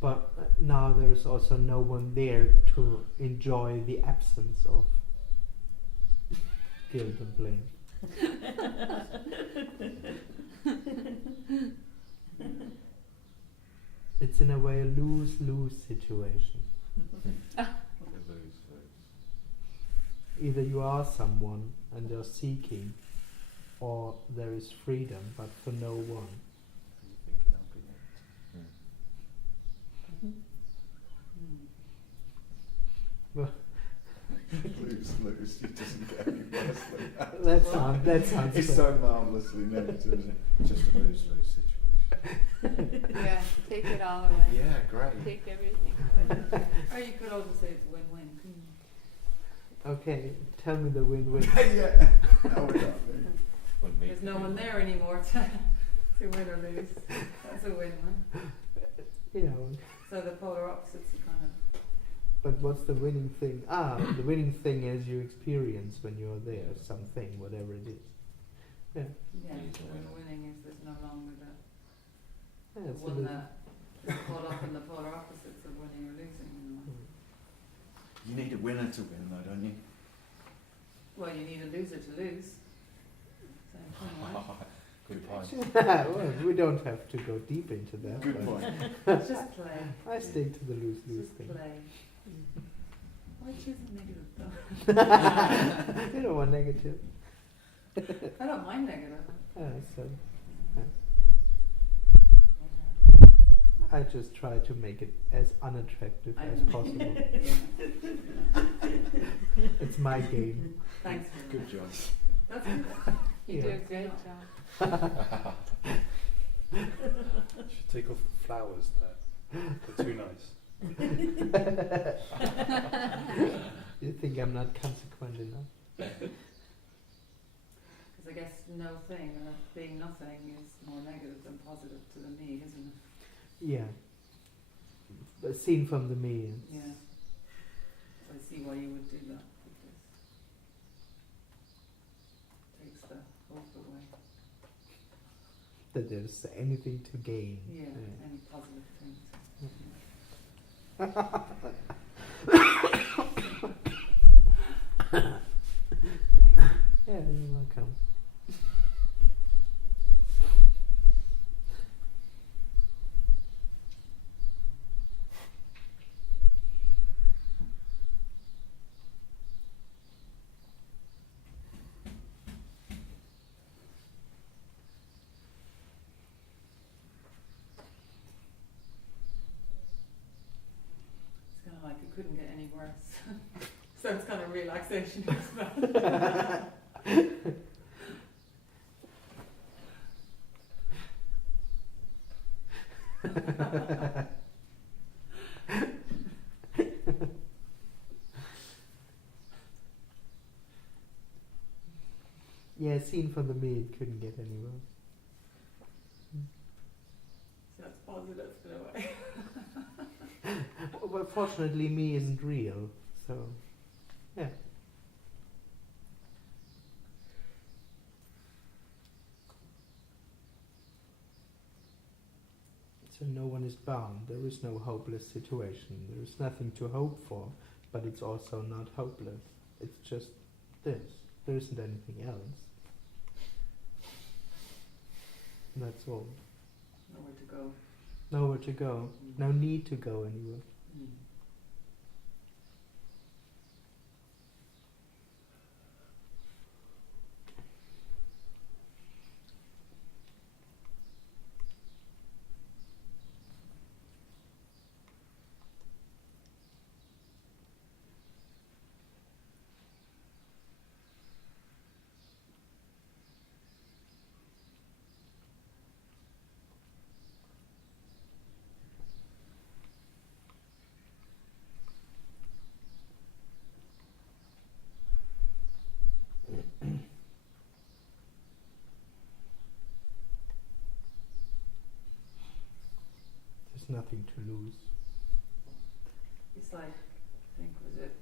But now there's also no one there to enjoy the absence of guilt and blame. It's in a way a lose-lose situation. Either you are someone and you're seeking, or there is freedom, but for no one. Mm. Lose, it doesn't get any worse than that. That sounds It's so marvellously negative, isn't it? Just a lose-lose situation. Yeah, take it all away. Yeah, great. Take everything away. Or you could also say it's win-win. Okay, tell me the win-win. Yeah. Now we got me. There's no one there anymore to win or lose. That's a win-win. You know, So the polar opposites are kind of. but what's the winning thing? The winning thing is you experience when you're there, something, whatever it is. Yeah. Yeah, Needs a and win. the winning is there's no longer the Yeah, it's a one little- that is caught up in the polar opposites of winning or losing. You need a winner to win, though, don't you? Well, you need a loser to lose. Same thing, right? Good point. Well, we don't have to go deep into that. Good but point. It's just play. I stick to the It's lose-lose just thing. play. Why choose a negative though? You don't want negative. I don't mind negative. So Yeah. I just try to make it as unattractive I as know. possible. Yeah. It's my game. Thanks for Good that. job. That's good. You Yeah. do a great job. Should take off the flowers there. They're too nice. You think I'm not consequent enough? Because I guess no thing or being nothing is more negative than positive to the me, isn't it? Yeah. But seen from the me. it's- Yeah. So I see why you would do that, because it takes the hope away. That there's anything to gain. Yeah, any positive things. Yeah, you're welcome. It's kind of like it couldn't get any worse. So it's kind of relaxation as well. Yeah, seen from the me, it couldn't get any worse. So it's positive in a way. Well, fortunately, me isn't real, so yeah. So no one is bound. There is no hopeless situation. There is nothing to hope for, but it's also not hopeless. It's just this. There isn't anything else. That's all. Nowhere to go. Nowhere to go. No need to go anywhere. Mm. nothing to lose. It's like, I think, was it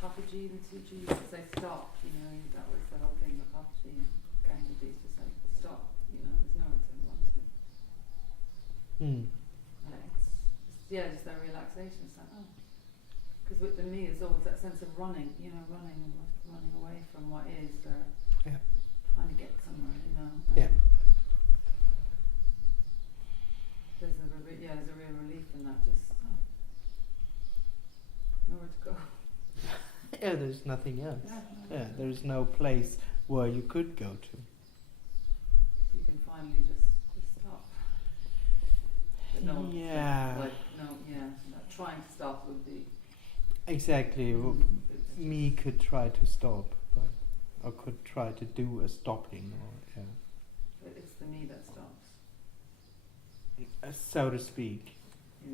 Papaji and Suji used to say stop, you know, that was the whole thing with Papaji and Gangaji, it's just like stop, you know, there's nowhere to run to. Yeah, just that relaxation, it's like, oh. Because with the me, it's always that sense of running, you know, running away from what is, or trying to get somewhere, you know. Yeah. There's a real relief in that, just nowhere to go. Yeah, there's nothing else. Yeah, There's no place where you could go to. You can finally just stop. But no, trying to stop would be Exactly. Me could try to stop, but I could try to do a stopping, or But it's the me that stops. so to speak.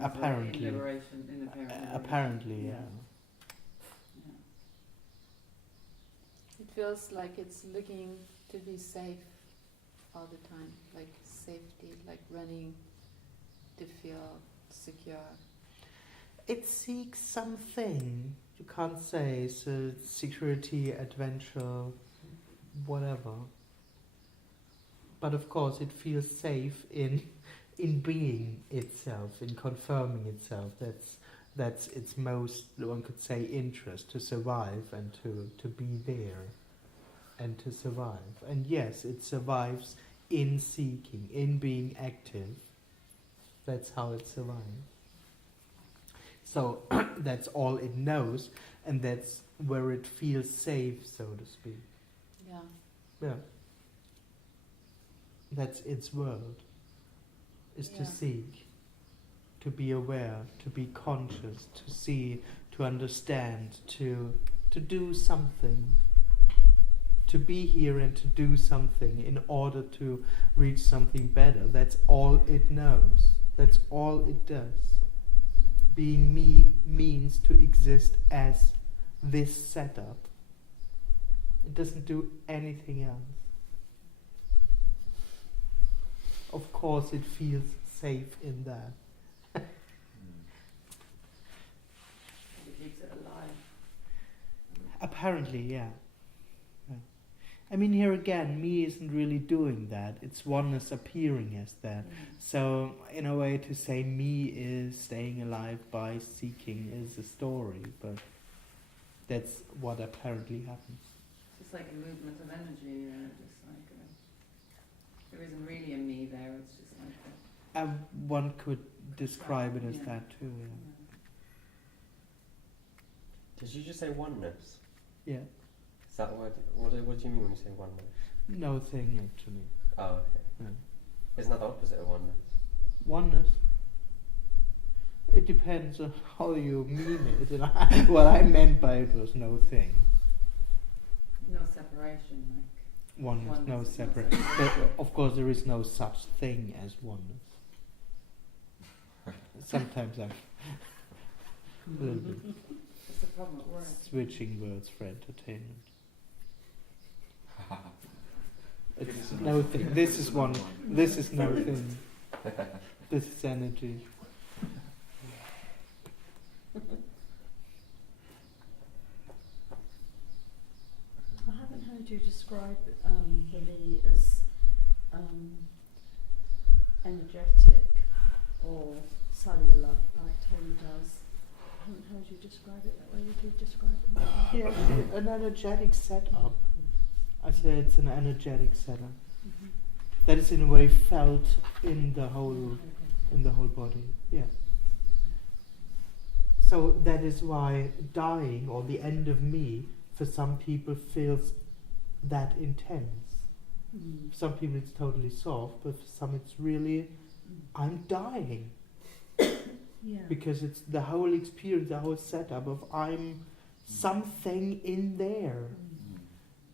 Apparently. In liberation. Apparently, yeah. It feels like it's looking to be safe all the time, like safety, like running to feel secure. It seeks something. You can't say it's security, adventure, whatever. But of course, it feels safe in being itself, in confirming itself. That's its most, one could say, interest, to survive and to be there and to survive. And yes, it survives in seeking, in being active. That's how it survives. So that's all it knows, and that's where it feels safe, so to speak. Yeah. Yeah. That's its world, is to seek, to be aware, to be conscious, to see, to understand, to do something, to be here and to do something in order to reach something better. That's all it knows. That's all it does. Being me means to exist as this setup. It doesn't do anything else. Of course, it feels safe in that. It keeps it alive. Apparently, yeah. I mean, here again, me isn't really doing that. It's oneness appearing as that. So, in a way, to say me is staying alive by seeking is a story, but that's what apparently happens. It's just like a movement of energy, just like there isn't really a me there. It's just like one could describe it as that too. Did you just say oneness? Yeah. Is that what do you mean when you say oneness? No thing, actually. Oh, okay. Yeah. Isn't that the opposite of oneness? Oneness? It depends on how you mean it. And what I meant by it was no thing. no separation, like Oneness, no is separate. But of course, there is no such thing as oneness. Sometimes I'm a little bit It's the problem at work. switching words for entertainment. It's It's no thing. This is one. This is no thing. This is energy. I haven't heard you describe the me as energetic or cellular, like Tony does. I haven't heard you describe it that way. Would you describe it? Yeah, an energetic setup. I say it's an energetic setup. Mm-hmm. That is in a way felt in the whole body. Yeah. So that is why dying or the end of me for some people feels that intense. Mm. For some people it's totally soft, but for some it's really, I'm dying. Yeah. Because it's the whole experience, the whole setup of I'm something in there.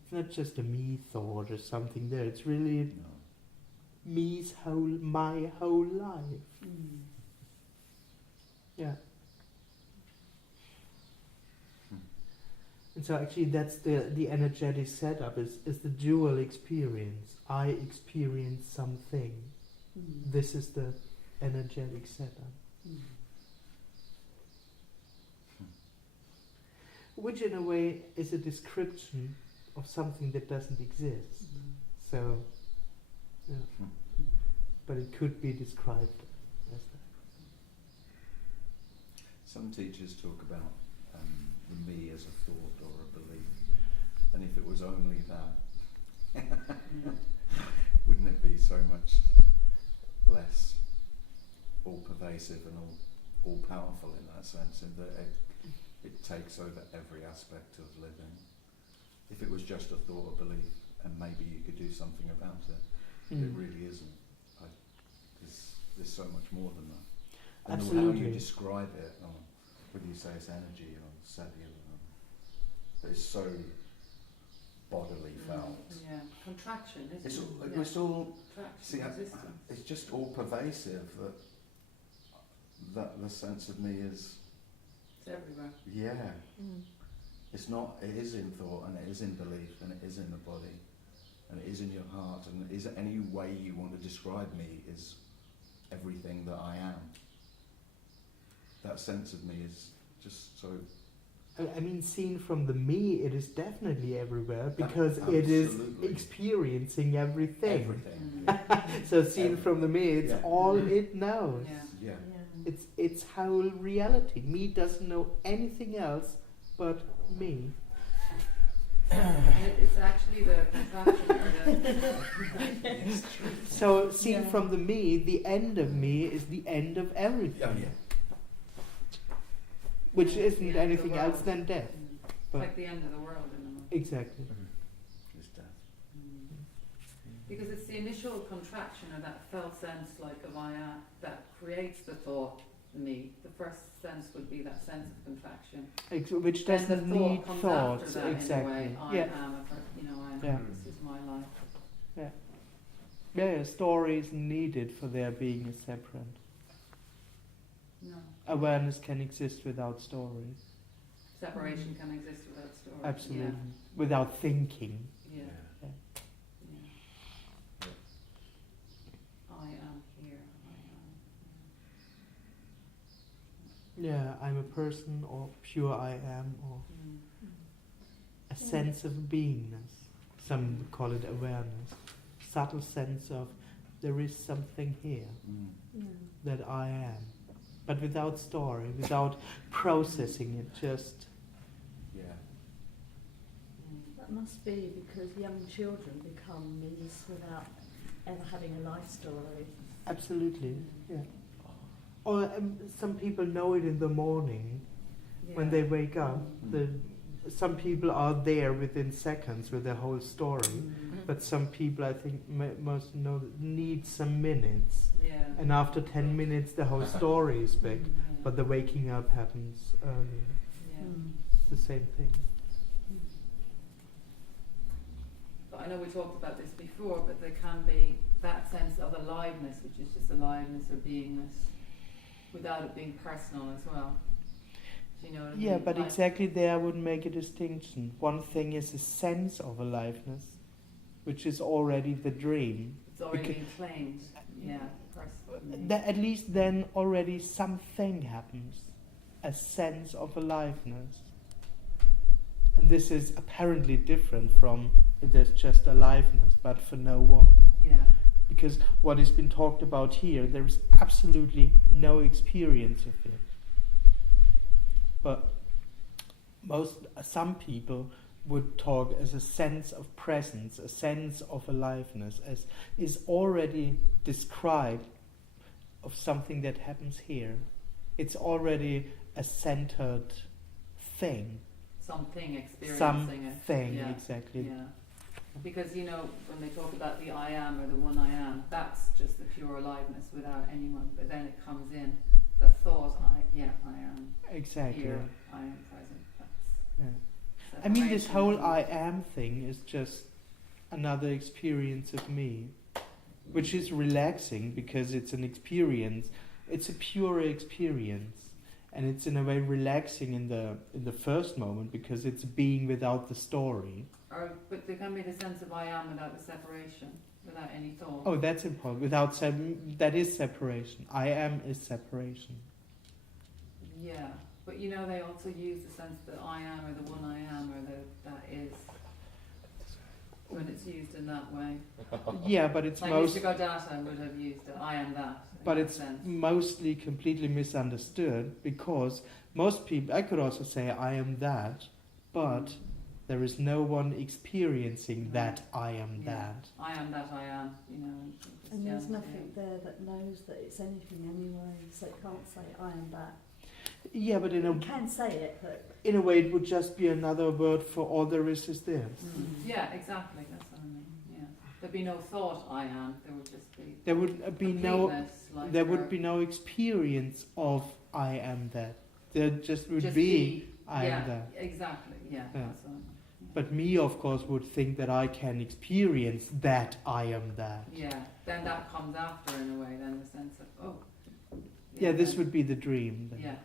It's not just a me thought or something there. It's really my whole life. Mm. Yeah. And so actually that's the energetic setup is the dual experience. I experience something. Mm. This is the energetic setup. Mm. Which in a way is a description of something that doesn't exist. Mm. So, yeah. Hmm. But it could be described as that. Some teachers talk about the me as a thought or a belief, and if it was only that, wouldn't it be so much less all-pervasive and all-powerful in that sense, in that it takes over every aspect of living? If it was just a thought or belief, and maybe you could do something about it, it really isn't. There's so much more than that. And how Absolutely. you describe it, or whether you say it's energy or cellular, but it's so bodily felt. Yeah, contraction, isn't It's it? all, Yeah. it's all, Contraction, see, resistance. it's just all pervasive that the sense of me is, It's everywhere. yeah, Mm. it's not, it is in thought and it is in belief and it is in the body and it is in your heart, and is any way you want to describe me is everything that I am. That sense of me is just so, I mean, seen from the me, it is definitely everywhere because it is Absolutely. experiencing everything. everything. So seen from the me, it's Yeah. all it knows. Yeah. Yeah. Yeah. It's whole reality. Me doesn't know anything else but me. And it's actually the contraction or the So seen Yeah. from the me, the end of me is the end of everything, Oh, yeah. which Yeah, it's isn't the end of the anything else world. than death. It's But like the end of the world in a way. exactly. It's death. Because it's the initial contraction of that felt sense like of I am that creates the thought, the me. The first sense would be that sense of contraction. Which Then doesn't the thought need comes thoughts. after that Exactly. in a way. I Yeah. am a I Yeah. this is my life. Yeah, story is needed for there being a separate. No. Awareness can exist without story. Separation can exist without story. Absolutely. Without thinking. Yeah. Yeah. Yeah. I am here. Yeah, I'm a person, or pure I am, or Mm. a sense of beingness. Some would call it awareness. Subtle sense of there is something here Yeah. that I am. But without story, without processing it, just Yeah. Mm. That must be because young children become me's without ever having a life story. absolutely, yeah. Or some people know it in the morning when Yeah. they wake up. Mm. Some people are there within seconds with their whole story, Mm. but some people, I think, most know need some minutes. Yeah. And after 10 minutes, the whole story is back. Yeah. But the waking up happens earlier. Yeah. Mm. It's the same thing. But I know we talked about this before, but there can be that sense of aliveness, which is just aliveness or beingness, without it being personal as well. Do you know what I mean? Yeah, but Like, exactly there I would make a distinction. One thing is a sense of aliveness, which is already the dream. it's already Beca- been claimed. Yeah, personally. At least then already something happens, a sense of aliveness. And this is apparently different from if there's just aliveness, but for no one. Yeah. Because what has been talked about here, there is absolutely no experience of it. But some people would talk as a sense of presence, a sense of aliveness, as is already described of something that happens here. It's already a centered thing. Something experiencing it. Something, Yeah. exactly. Yeah. Because, you know, when they talk about the I am or the one I am, that's just the pure aliveness without anyone. But then it comes in the thought, I am Exactly. here, I am present. That's Yeah. I mean, this separation, whole isn't it? I am thing is just another experience of me, which is relaxing because it's an experience. It's a pure experience, and it's in a way relaxing in the first moment because it's being without the story. But there can be the sense of I am without the separation, without any thought. Oh, that's important. That is separation. I am is separation. Yeah, but you know they also use the sense that I am or the one I am or the that is when it's used in that way. Yeah, but it's Like most. Mr. Godata would have used it, I am that. in But that it's sense. mostly completely misunderstood because most people, I could also say I am that, but there is no one experiencing that I am Yeah. that. I am that I am, you know. in And there's Christianity. nothing there that knows that it's anything anyway, so it can't say I am that. Yeah, but You can say it, but in a way it would just be another word for all there is this. Yeah, exactly, that's what I mean, yeah. There'd be no thought I am, there would just be There would be no, completeness, like there for- would be no experience of I am that. There just would just be I yeah, am that. exactly, yeah, Yeah. that's what I mean. But me, of course, would think that I can experience that I am that. Yeah, then that comes after in a way, then the sense of, oh. Yeah, this then- would be the dream. Then. Yeah.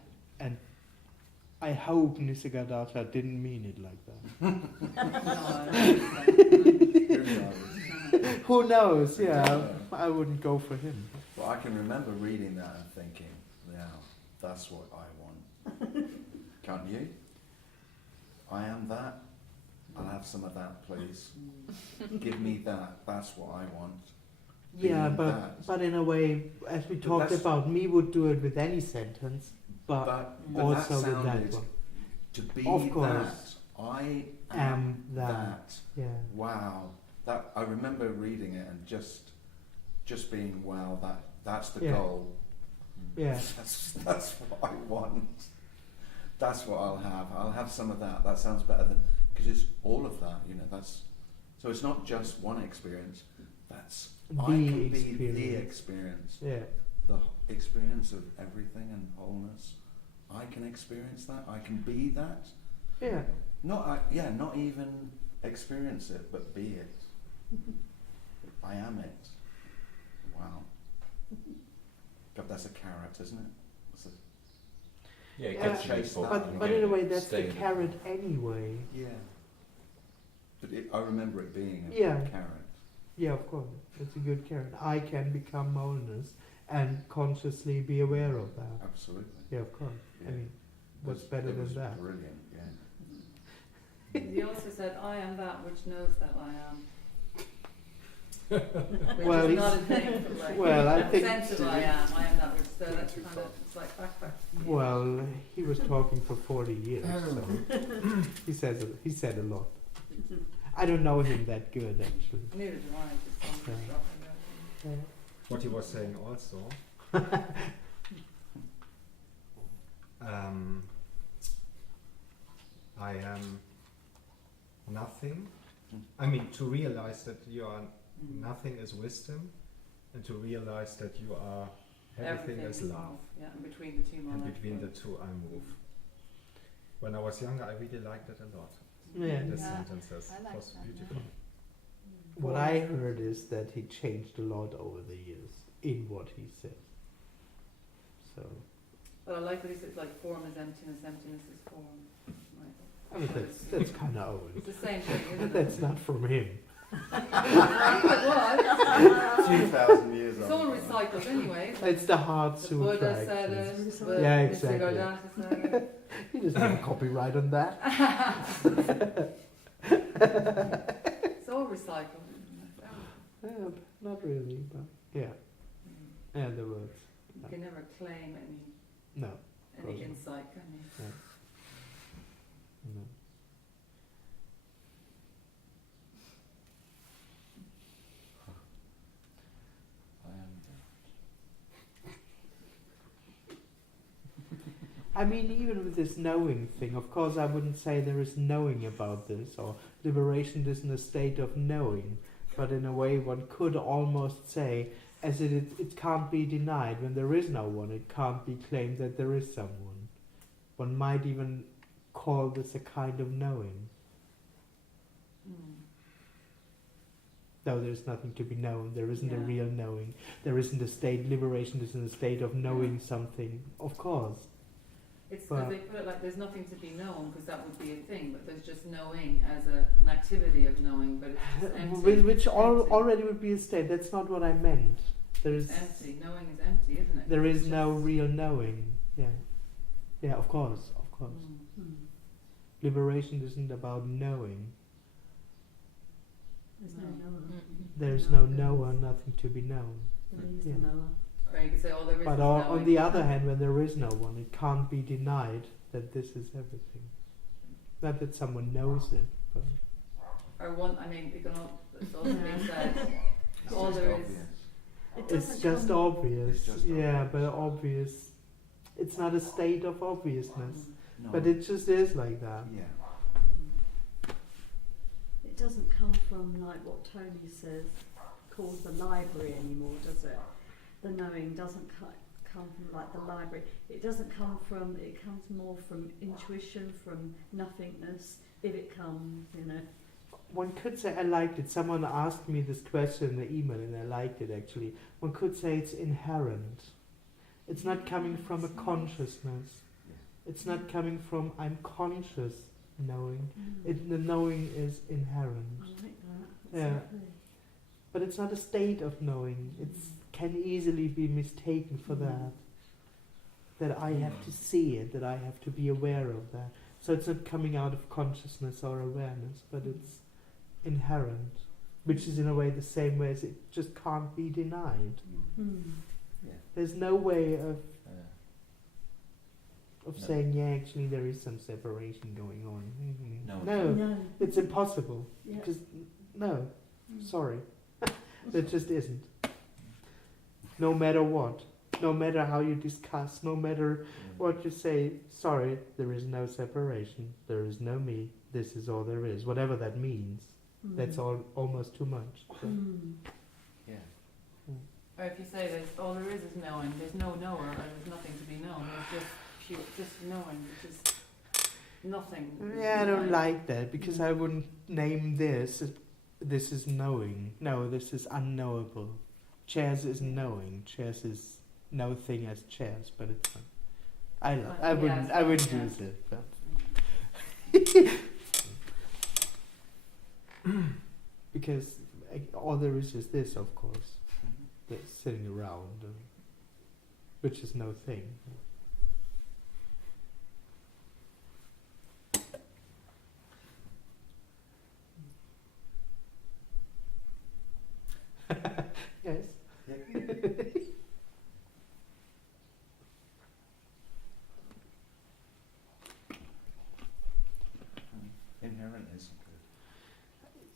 I hope Nisargadatta didn't mean it like that. No, I don't Who knows? Who knows? Yeah, Yeah. I wouldn't go for him. Well, I can remember reading that and thinking, yeah, that's what I want. Can't you? I am that. I'll have some of that, please. Give me that. That's what I want. Yeah, Being but that. in a way, as we But talked that's- about, me would do it with any sentence, but But also that with that sounded, one. to be Of that, course. I am Am that. that. Yeah. Wow. That I remember reading it and just being wow. That's the Yeah. goal. Yeah. That's what I want. That's what I'll have. I'll have some of that. That sounds better than because it's all of that. You know. That's so it's not just one experience. That's I The can be the experience. experience. Yeah. The experience of everything and wholeness. I can experience that. I can be that. Yeah. Not even experience it, but be it. I am it. Wow. God, that's a carrot, isn't it? It's a, Yeah, it Yeah, gets chased off and But get in a way, that's the stayed. carrot anyway. yeah. But I remember it being a Yeah. carrot. Yeah, of course. It's a good carrot. I can become wholeness and consciously be aware of that. Absolutely. Yeah, of course. Yeah. I mean, what's It better was than that? Brilliant, yeah. He also said, I am that which knows that I am. Which Well, is not a thing, but like, well, I think- sense of I am that which, so that's kind of, it's like back. Well, he was talking for 40 years, so he said a lot. I don't know him that good, actually. Neither do I, just Yeah. dropping that. Yeah. What he was saying also, I am nothing. I mean, to realize that you are nothing is wisdom, and to realize that you are everything is love. Yeah, and between the two And monarchs. between the two, I move. When I was younger, I really liked it a lot. Yeah. The Yeah, sentences I like was that, beautiful. What I heard is that he changed a lot over the years in what he said. So, But I like what he said, like form is emptiness, emptiness is form. Right. I mean, that's kind of old. It's the same thing, isn't it? That's not from him. What? 2,000 years It's old. all recycled anyway. It's the hard The sutra. Buddha said actually. it, but Yeah, Mr. exactly. Godata said it. He doesn't have copyright on that. It's all recycled, isn't it? Yeah, not really, but yeah. Yeah, the words. You can never claim No. any Course not. insight, can you? No. I am I mean, even with this knowing thing, of course, I wouldn't say there is knowing about this, or liberation isn't a state of knowing, but in a way one could almost say, as it can't be denied, when there is no one, it can't be claimed that there is someone. One might even call this a kind of knowing, though there's nothing to be known, there isn't a Yeah. real knowing, there isn't a state, liberation isn't a state of knowing something, of course. It's But- because they put it like there's nothing to be known because that would be a thing, but there's just knowing as an activity of knowing, but it's just empty. Which It's empty. already would be a state. That's not what I meant. There is It's empty. Knowing is empty, isn't it? there It's is no just- real knowing. Yeah, Yeah, of course, of course. Mm. Liberation isn't about knowing. There's no knower. There's no knower, nothing to be known. There is Yeah. the knower. Or you could say, oh, there is But this on knowing. the other hand, when there is no one, it can't be denied that this is everything. Not that someone knows it, but Or one, I mean, it can it's also being said, It's all just there is. obvious. It it's doesn't just come- obvious. It's just Yeah, obvious. but obvious. It's not a state of obviousness, No. but it just is like that. Yeah. It doesn't come from like what Tony says, called the library anymore, does it? The knowing doesn't come from like the library. It doesn't come from. It comes more from intuition, from nothingness. If it comes, you know. One could say I liked it. Someone asked me this question in the email, and I liked it actually. One could say it's inherent. It's not coming from a consciousness. It's not coming from I'm conscious knowing. The knowing is inherent. I like that. Yeah. Exactly. But it's not a state of knowing. It can easily be mistaken for that. That I have to see it, that I have to be aware of that. So it's not coming out of consciousness or awareness, but it's inherent, which is in a way the same way as it just can't be denied. Mm. There's no way of No. saying, yeah, actually there is some separation going on. No. No. It's impossible. Yeah. Because, no, Mm. sorry. There just isn't. No matter what, no matter how you discuss, no matter what you say, sorry, there is no separation, there is no me, this is all there is, whatever that means. Mm. That's all almost too much. So, Mm. Yeah. Or if you say there's all there is knowing, there's no knower, or there's nothing to be known. There's just knowing, which is nothing. yeah, I don't like that, because I wouldn't name this is knowing. No, this is unknowable. Chairs is knowing. Chairs is no thing as chairs, but it's not. I Yeah, wouldn't it's fine, use it. But because all there is this, of course, that's sitting around, which is no thing. Yes. Inherent is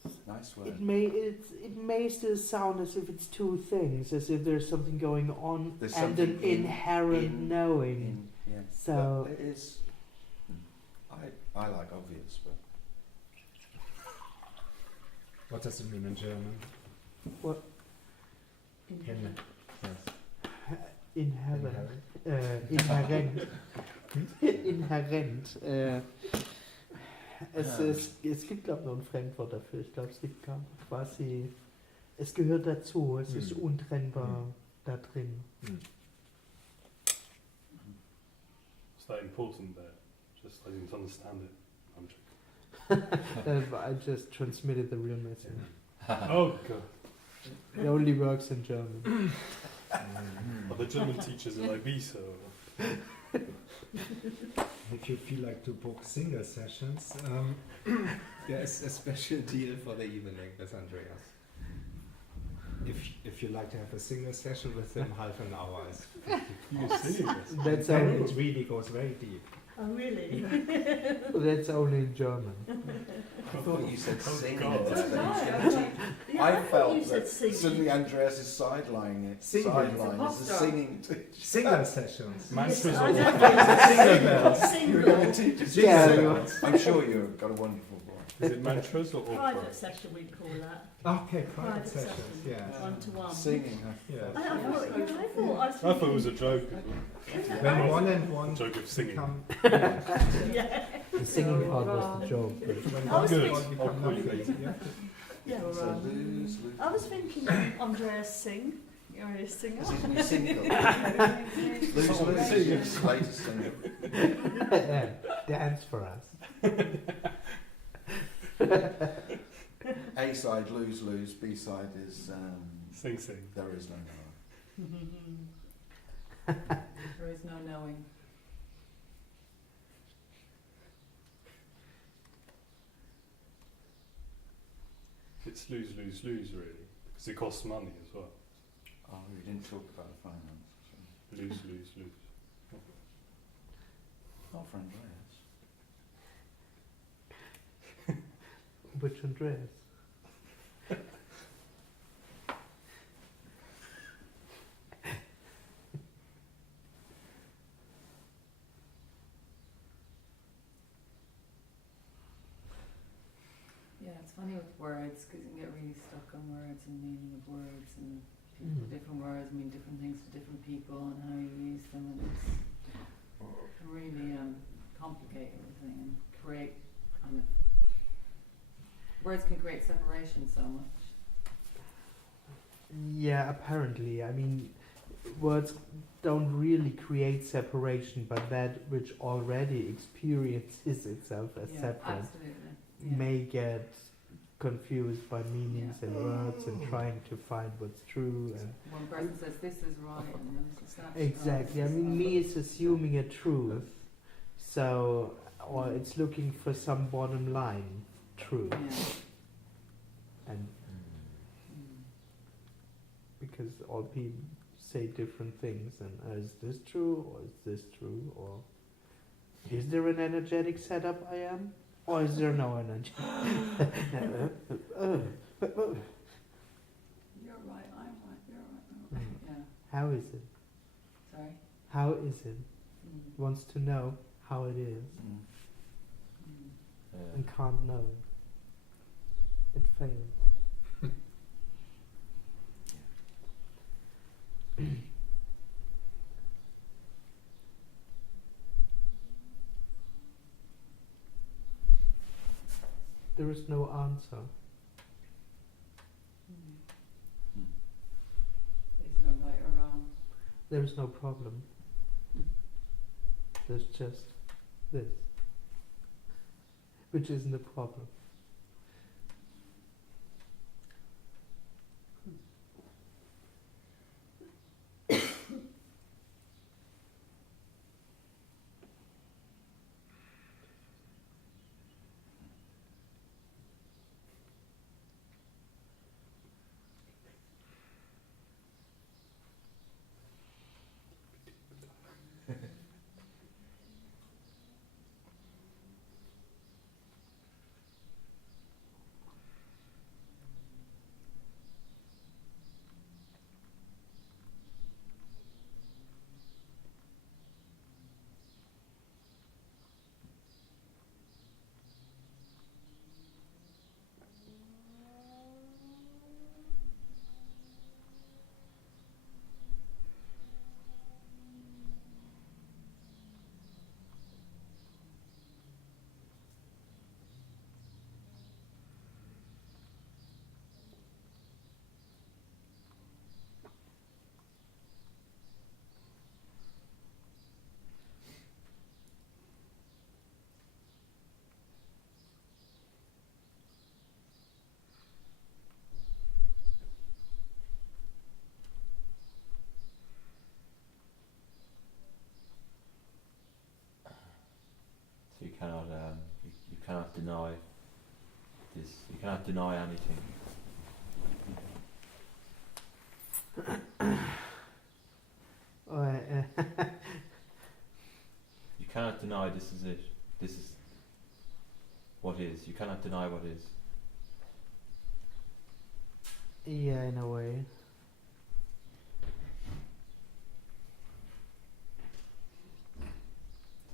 good. Nice word. It may still sound as if it's two things, as if there's something going on There's and an something in- inherent in- knowing. Yeah. So- But it is. I like obvious, but What does it mean in German? Inherent. Yes. Inherent. Inherent. Inhärent. Es gibt, glaube ich, noch ein Fremdwort dafür. Ich glaube, es gibt quasi, es gehört dazu, es ist untrennbar da drin. Is that important there? Just I didn't understand it. I'm joking. I just transmitted the real message. Oh god. It only works in German. Are the German teachers in Ibiza? Or? If you feel like to book single sessions, There's a special deal for the evening with Andreas. if you like to have a single session with him, half an hour is 50 You see this? That's Then only, it really goes very deep. Oh really? that's only in German. I thought you said Oh, singing. God. and So that did was I. gonna teach. Yeah, I thought felt you said that singing. suddenly Andreas is sidelining it. Singing. Sideline It's a is pop a star. singing teacher. Single sessions. Mantras Yes, or I know. You're going to Single. teach us. Yeah, singing. I'm sure you've got a wonderful voice. Is it mantras or opera? Private session we'd call that. Okay, private Private sessions, session. yeah. One to one. Singing. Yeah. I thought I was I thought it was a joke. When one and one Joke of singing. become Yeah. The singing part was the joke. when I one was and Good. one I'll become call you nothing, later. you have to Yeah. So lose. I was thinking Andreas sing. You're a singer. Is his new single? Lose, Someone lose. sing. His latest single. Yeah, dance for us. A side, lose, lose. B side is Sing, sing. there is no knowing. There is no knowing. it's lose, lose, lose really, because it costs money as well. Oh, we didn't talk about the finance. Lose, lose, lose. Not for Andreas. Which Andreas? Yeah, it's funny with words because you can get really stuck on words and meaning of words, and people, different words mean different things to different people, and how you use them, and it's can really complicate everything and create kind of words can create separation so much. Yeah, apparently. I mean, words don't really create separation, but that which already experiences itself as separate Absolutely. Yeah. may get confused by meanings and words and trying to find what's true. And One person says this is right, and the other says that's exactly. I right. mean, me is assuming a truth, so or it's looking for some bottom line truth, Yeah. and Mm. because all people say different things, and is this true or is this true, or is there an energetic setup I am, or is there no energy? You're right, I'm right, you're right. Yeah. How is it? Sorry. How is it? Mm. Wants to know how it is Mm. and can't know. It fails. There is no answer. Mm. There's no right or wrong. There is no problem. There's just this, which isn't a problem. So you cannot, you cannot deny this. You cannot deny anything. You cannot deny this is it. This is what is. You cannot deny what is. Yeah, in a way.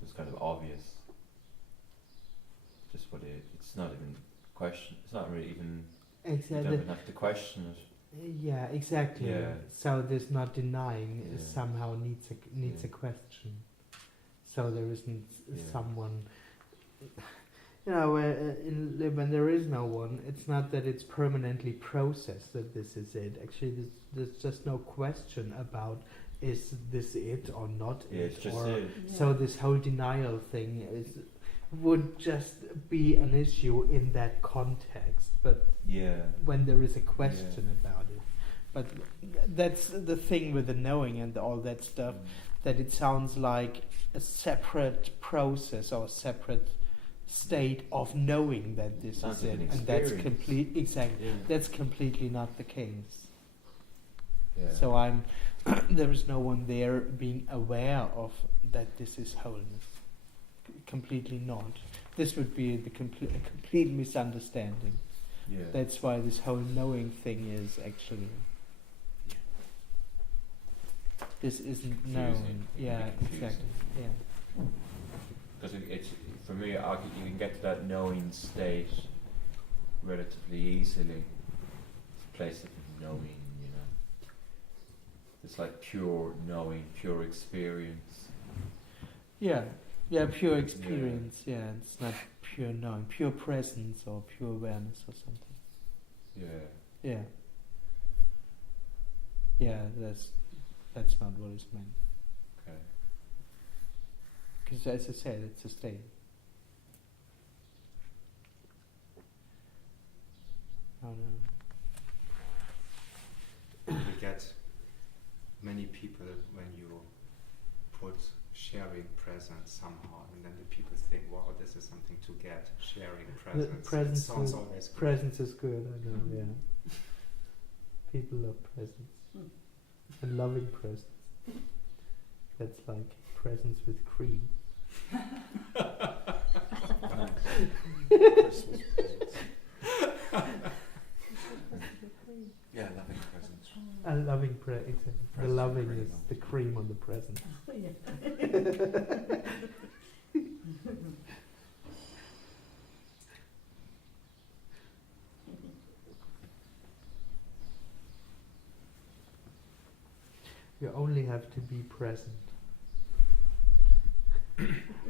It's kind of obvious. Just what it is. It's not even question. It's not really even. You don't Exactly. even have to question it. Yeah, exactly. Yeah. So there's not denying Yeah. somehow needs a question. So there isn't someone. You know, when there is no one, it's not that it's permanently processed that this is it. Actually, there's just no question about is this it or not Yeah, it. it's just or it. So this whole denial thing would just be an issue in that context. But Yeah. when there is a question about it. But that's the thing with the knowing and all that stuff, that it sounds like a separate process or a separate state of knowing that this Sounds is like it, an and that's experience. exactly Yeah. that's completely not the case. Yeah. So there is no one there being aware of that this is wholeness. Completely not. This would be a complete misunderstanding. Yeah. That's why this whole knowing thing is actually. This isn't Confusing. known. It can Yeah, be confusing. exactly. Yeah. Because it's for me, you can get to that knowing state relatively easily. It's a place of knowing, you know. It's like pure knowing, pure experience. Yeah, pure experience. Yeah, it's not pure knowing, pure presence or pure awareness or something. Yeah. Yeah, that's not what is meant. Okay. Because as I said, it's a state. Oh no. You get many people when you put sharing presence somehow, and then the people think, wow, this is something to get, sharing presence. Presence It sounds is- always good. Presence is good, I know, yeah. People love presence. And loving presence. That's like presence with cream. Christmas presents. Yeah, loving presents. A loving presence. The Present loving cream is on the cream on the present. You only have to be present.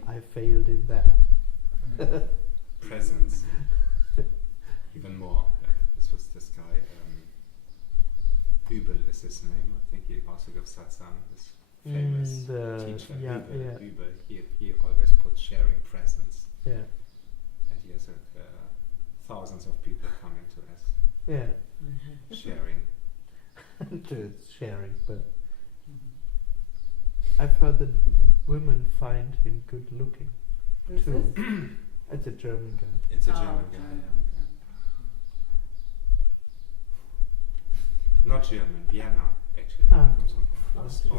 I failed in that. Presence. Even more. Like this was this guy, Hübel is his name. I think he also gives satsang. This famous teacher, Hübel. He always puts sharing presence. Yeah, And he has thousands of people coming to us yeah. sharing. To sharing, but I've heard that women find him good looking Who's too. this? It's a German guy. It's a Oh, German guy. German, Not German, Vienna actually. Ah. From Austria.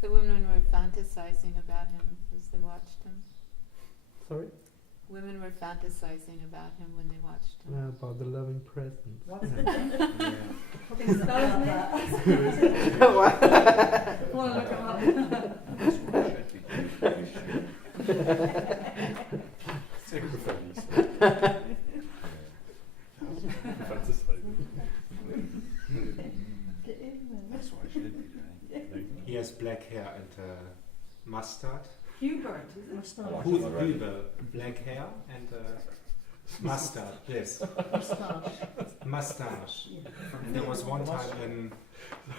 So women were fantasizing about him as they watched him. Sorry? Women were fantasizing about him when they watched him. About the loving presence. What's the name? Yeah. Can you spell his name? Want to look him up? That's what I should be doing. Take the phones. Yeah. Fantasizing. That's what I should be doing. He has black hair and mustard. Hubert, is it? Moustache. Oh, Who's already. Hübel? Black hair and mustard. Yes, Moustache. mustache. There was one time in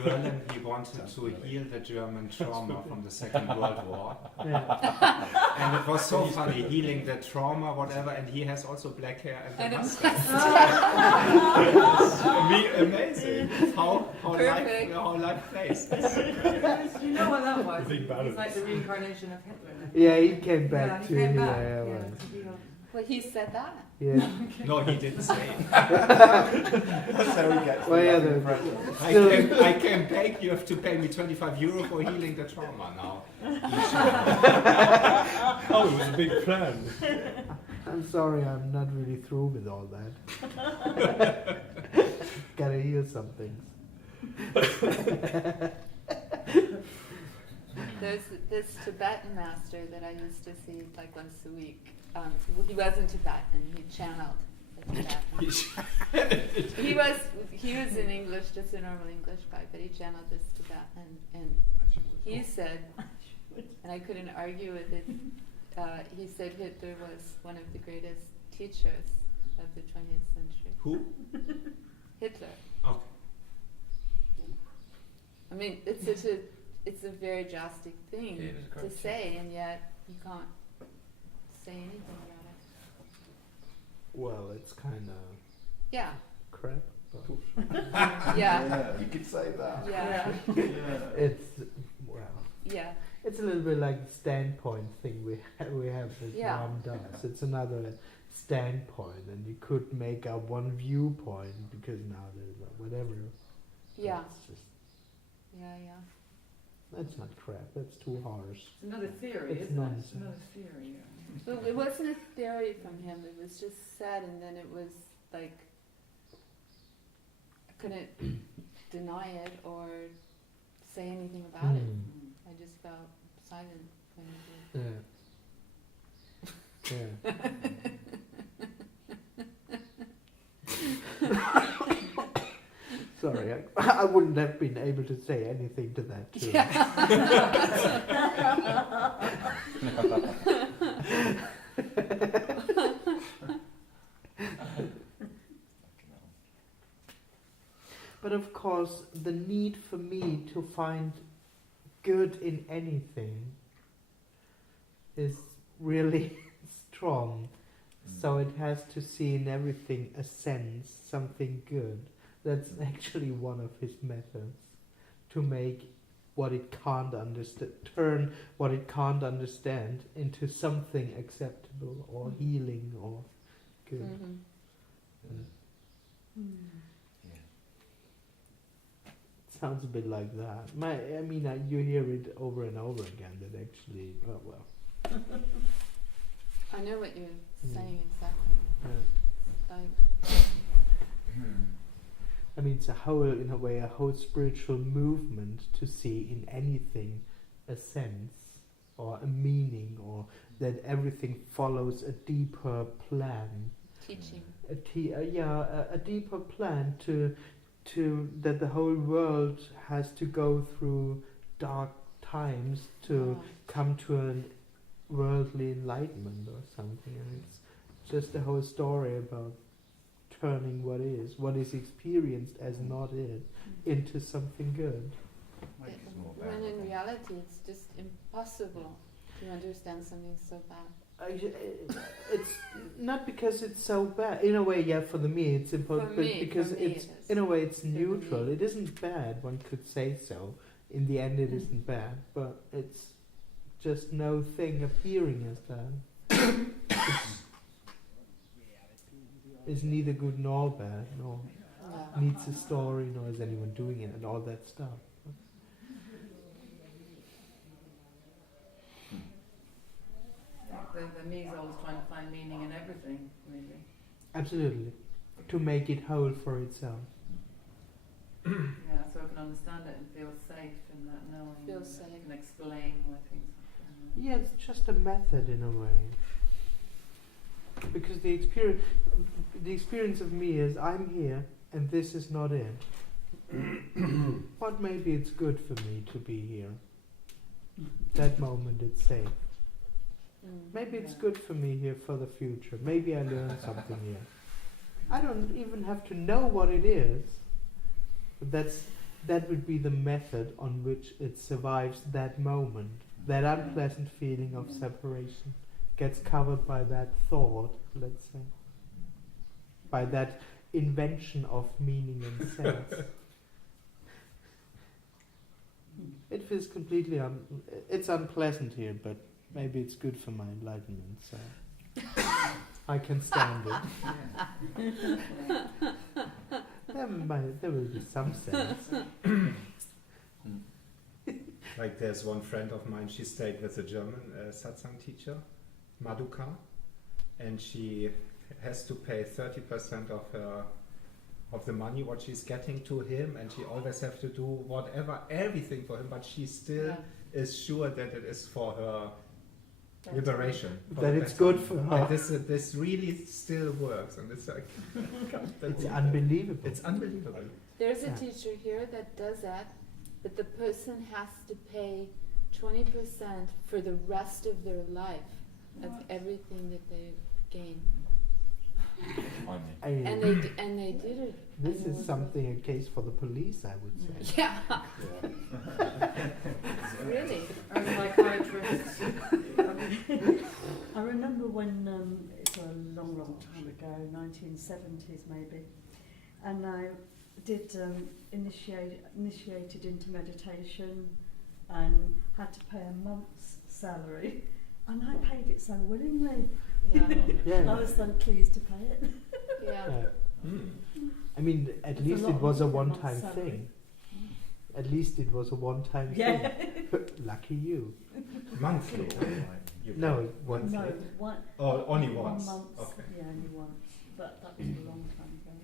Berlin he wanted to heal the German trauma from the Second World War. Yeah. And it was so funny, healing the trauma, whatever, and he has also black hair and And a a mustache. Amazing. How Perfect. life plays. Do you know what that was? Big He's balance. like the reincarnation of Hitler. Yeah, he came back Yeah, he to came yeah, back. yeah, Yeah, right. to be a- Well, he said that. Yeah. No, he didn't say it. That's how we get to Well, yeah, loving the- presents. I came back, you have to pay me €25 for healing the trauma now. Oh, it was a big plan. I'm sorry, I'm not really through with all that. Gotta hear some things. There's this Tibetan master that I used to see like once a week. He wasn't Tibetan. He channeled the Tibetan. he was in English, just a normal English guy, but he channeled this Tibetan, and he said, and I couldn't argue with it. He said Hitler was one of the greatest teachers of the 20th century. Who? Hitler. Okay. I mean, it's a very drastic thing Yeah, it is a to great say, and yet you can't say anything about it. Well, it's kind of Yeah, crap. But yeah, You could say that. yeah, it's, well, yeah. It's a little bit like the standpoint thing we have that Yeah. Ram does. It's another standpoint, and you could make up one viewpoint because now there's whatever. Yeah. It's just, Yeah. that's not crap. That's too harsh. It's another theory, It's isn't nonsense. it? It's another theory. Yeah. But it wasn't a theory from him. It was just said, and then it was like I couldn't deny it or say anything about it. Hmm. I just felt silent when he did. Yeah. Sorry, I wouldn't have been able to say anything to that too. But of course, the need for me to find good in anything is really strong. So it has to see in everything a sense, something good. That's actually one of his methods, to make what it can't understand, turn what it can't understand into something acceptable or healing or good. Mm-hmm. And it sounds a bit like that. You hear it over and over again. That actually, I know what you're Mm. saying exactly. Like, it's a whole, in a way, a whole spiritual movement to see in anything a sense or a meaning, or that everything follows a deeper plan. teaching. A deeper plan to that the whole world has to go through dark times to come to an worldly enlightenment or something, and it's just a whole story about turning what is experienced as not it into something good. When in reality it's just impossible to understand something so bad. It's not because it's so bad. In a way, yeah, for me it's important, but because for me it's it is. in a way it's For me. neutral. It isn't bad. One could say so. In the end, it isn't bad, but it's just no thing appearing as bad. It's neither good nor bad, nor Yeah. needs a story, nor is anyone doing it, and all that stuff. The me is always trying to find meaning in everything, really. Absolutely, to make it whole for itself. Yeah, so I can understand it and feel safe in that knowing. Feel that safe. I can explain why things happen. Yeah, it's just a method in a way. Because the experience of me is I'm here and this is not it. But maybe it's good for me to be here. That moment it's safe. Maybe it's good for me here for the future. Maybe I learn something here. I don't even have to know what it is. But that would be the method on which it survives that moment. That unpleasant feeling of separation gets covered by that thought, let's say. By that invention of meaning and sense. It feels completely it's unpleasant here, but maybe it's good for my enlightenment, so I can stand it. There will be some sense. Like there's one friend of mine, she stayed with a German satsang teacher, Maduka, and she has to pay 30% of the money what she's getting to him, and she always have to do everything for him, but she still is sure that it is for her liberation. That it's good for her. And this really still works, and it's like It's unbelievable. It's unbelievable. There's a teacher here that does that, but the person has to pay 20% for the rest of their life of everything that they gain. And they did it. This is something, a case for the police, I would say. Yeah. Really? Or a psychiatrist. I remember when, it's a long, long time ago, 1970s maybe, and I did initiated into meditation and had to pay a month's salary, and I paid it so willingly. Yeah. Yeah. I was so pleased to pay it. Yeah. I mean, at It's a least lot it was a more than a one-time month's salary. thing. At least it was a one-time Yeah. thing. Lucky you. Monthly. You No, pay one. No, monthly. one. Oh, only 1 once. month. Okay. Yeah, only once. But that was a long time ago.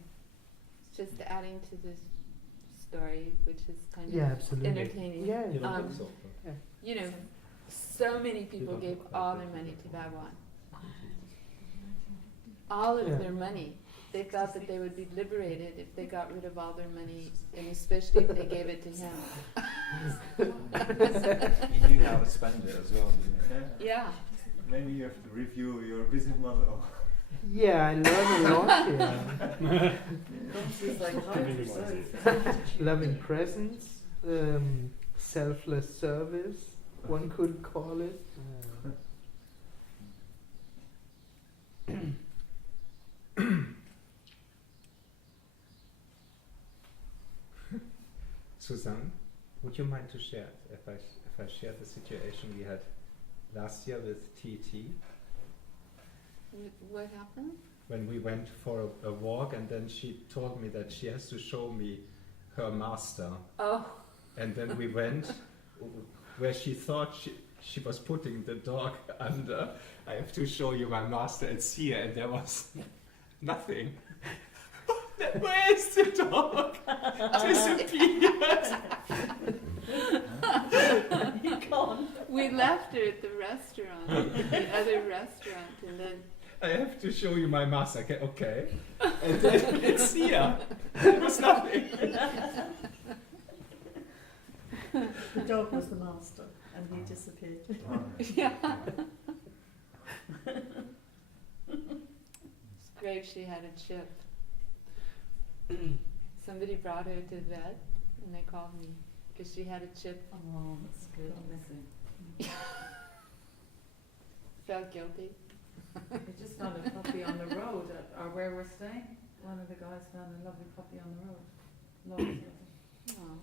It's just adding to this story, which is kind Yeah, of absolutely. entertaining. Yeah. You don't Um, think so? You know, so many people don't gave look all like their it. money to Babylon. All of Yeah. their money. They thought that they would be liberated if they got rid of all their money, and especially if they gave it to him. You knew how to spend it as well, didn't you? Yeah. Maybe you have to review your business model. Yeah, I learned a lot here. It's like Minimize Loving presence, selfless service, one could call it. Susanne, would you mind to share if I share the situation we had last year with TT What happened? when we went for a walk, and then she told me that she has to show me her master, Oh, and then we went where she thought she was putting the dog under. I have to show you my master. It's here, and there was nothing. Where is the dog? Disappeared. You can't. we left her at the restaurant, the other restaurant, and then I have to show you my master. Okay, okay. And then it's here. There was nothing. The dog was the master, and he disappeared. yeah. It's great she had a chip. Somebody brought her to vet, and they called me because she had a chip. Oh, that's good. missing. Felt guilty. We just found a puppy on the road or where we're staying. One of the guys found a lovely puppy on the road. Lovely. Oh.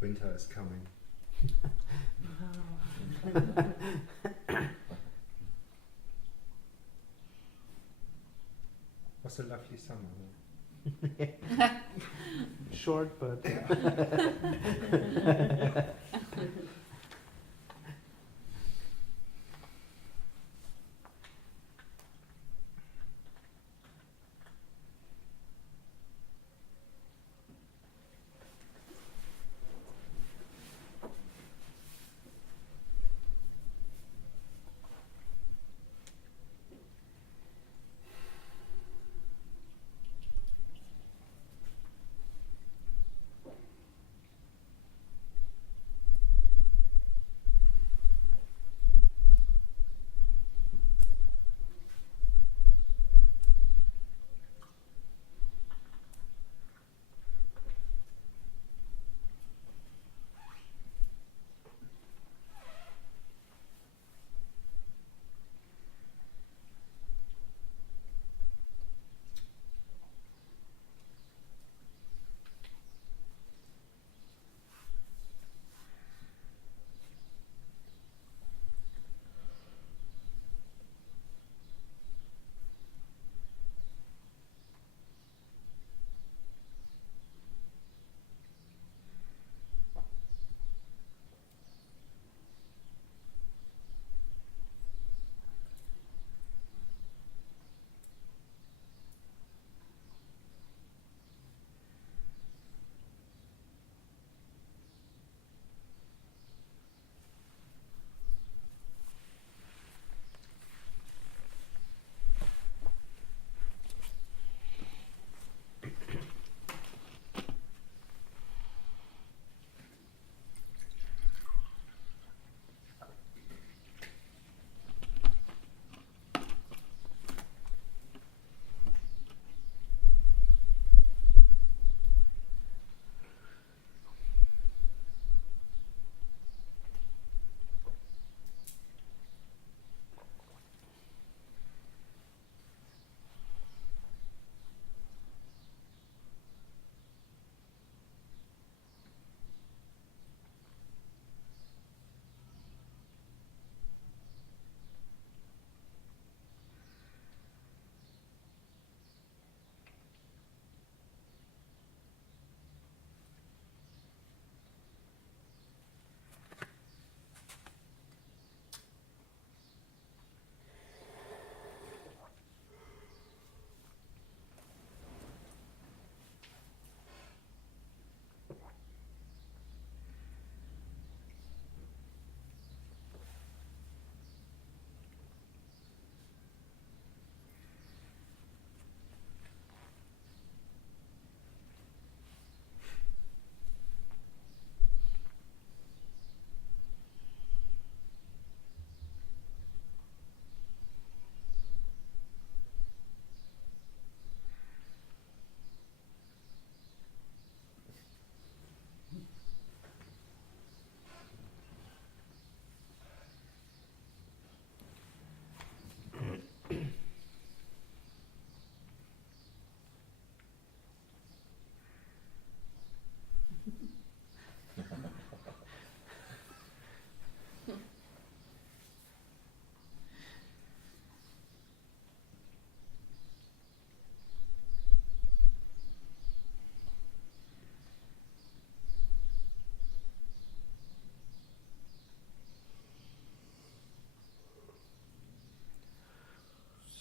Winter is coming. Was a lovely summer. Short, but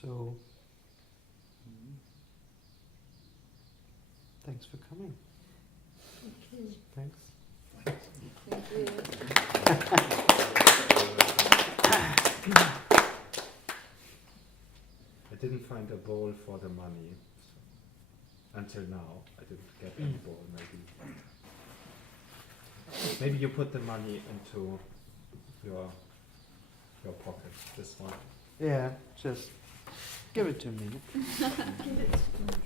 so. Thanks for coming. Okay. Thanks. Thank you. I didn't find a bowl for the money. Until now, I didn't get any bowl. Maybe you put the money into your pocket. This one. Yeah, just give it to me. Give it to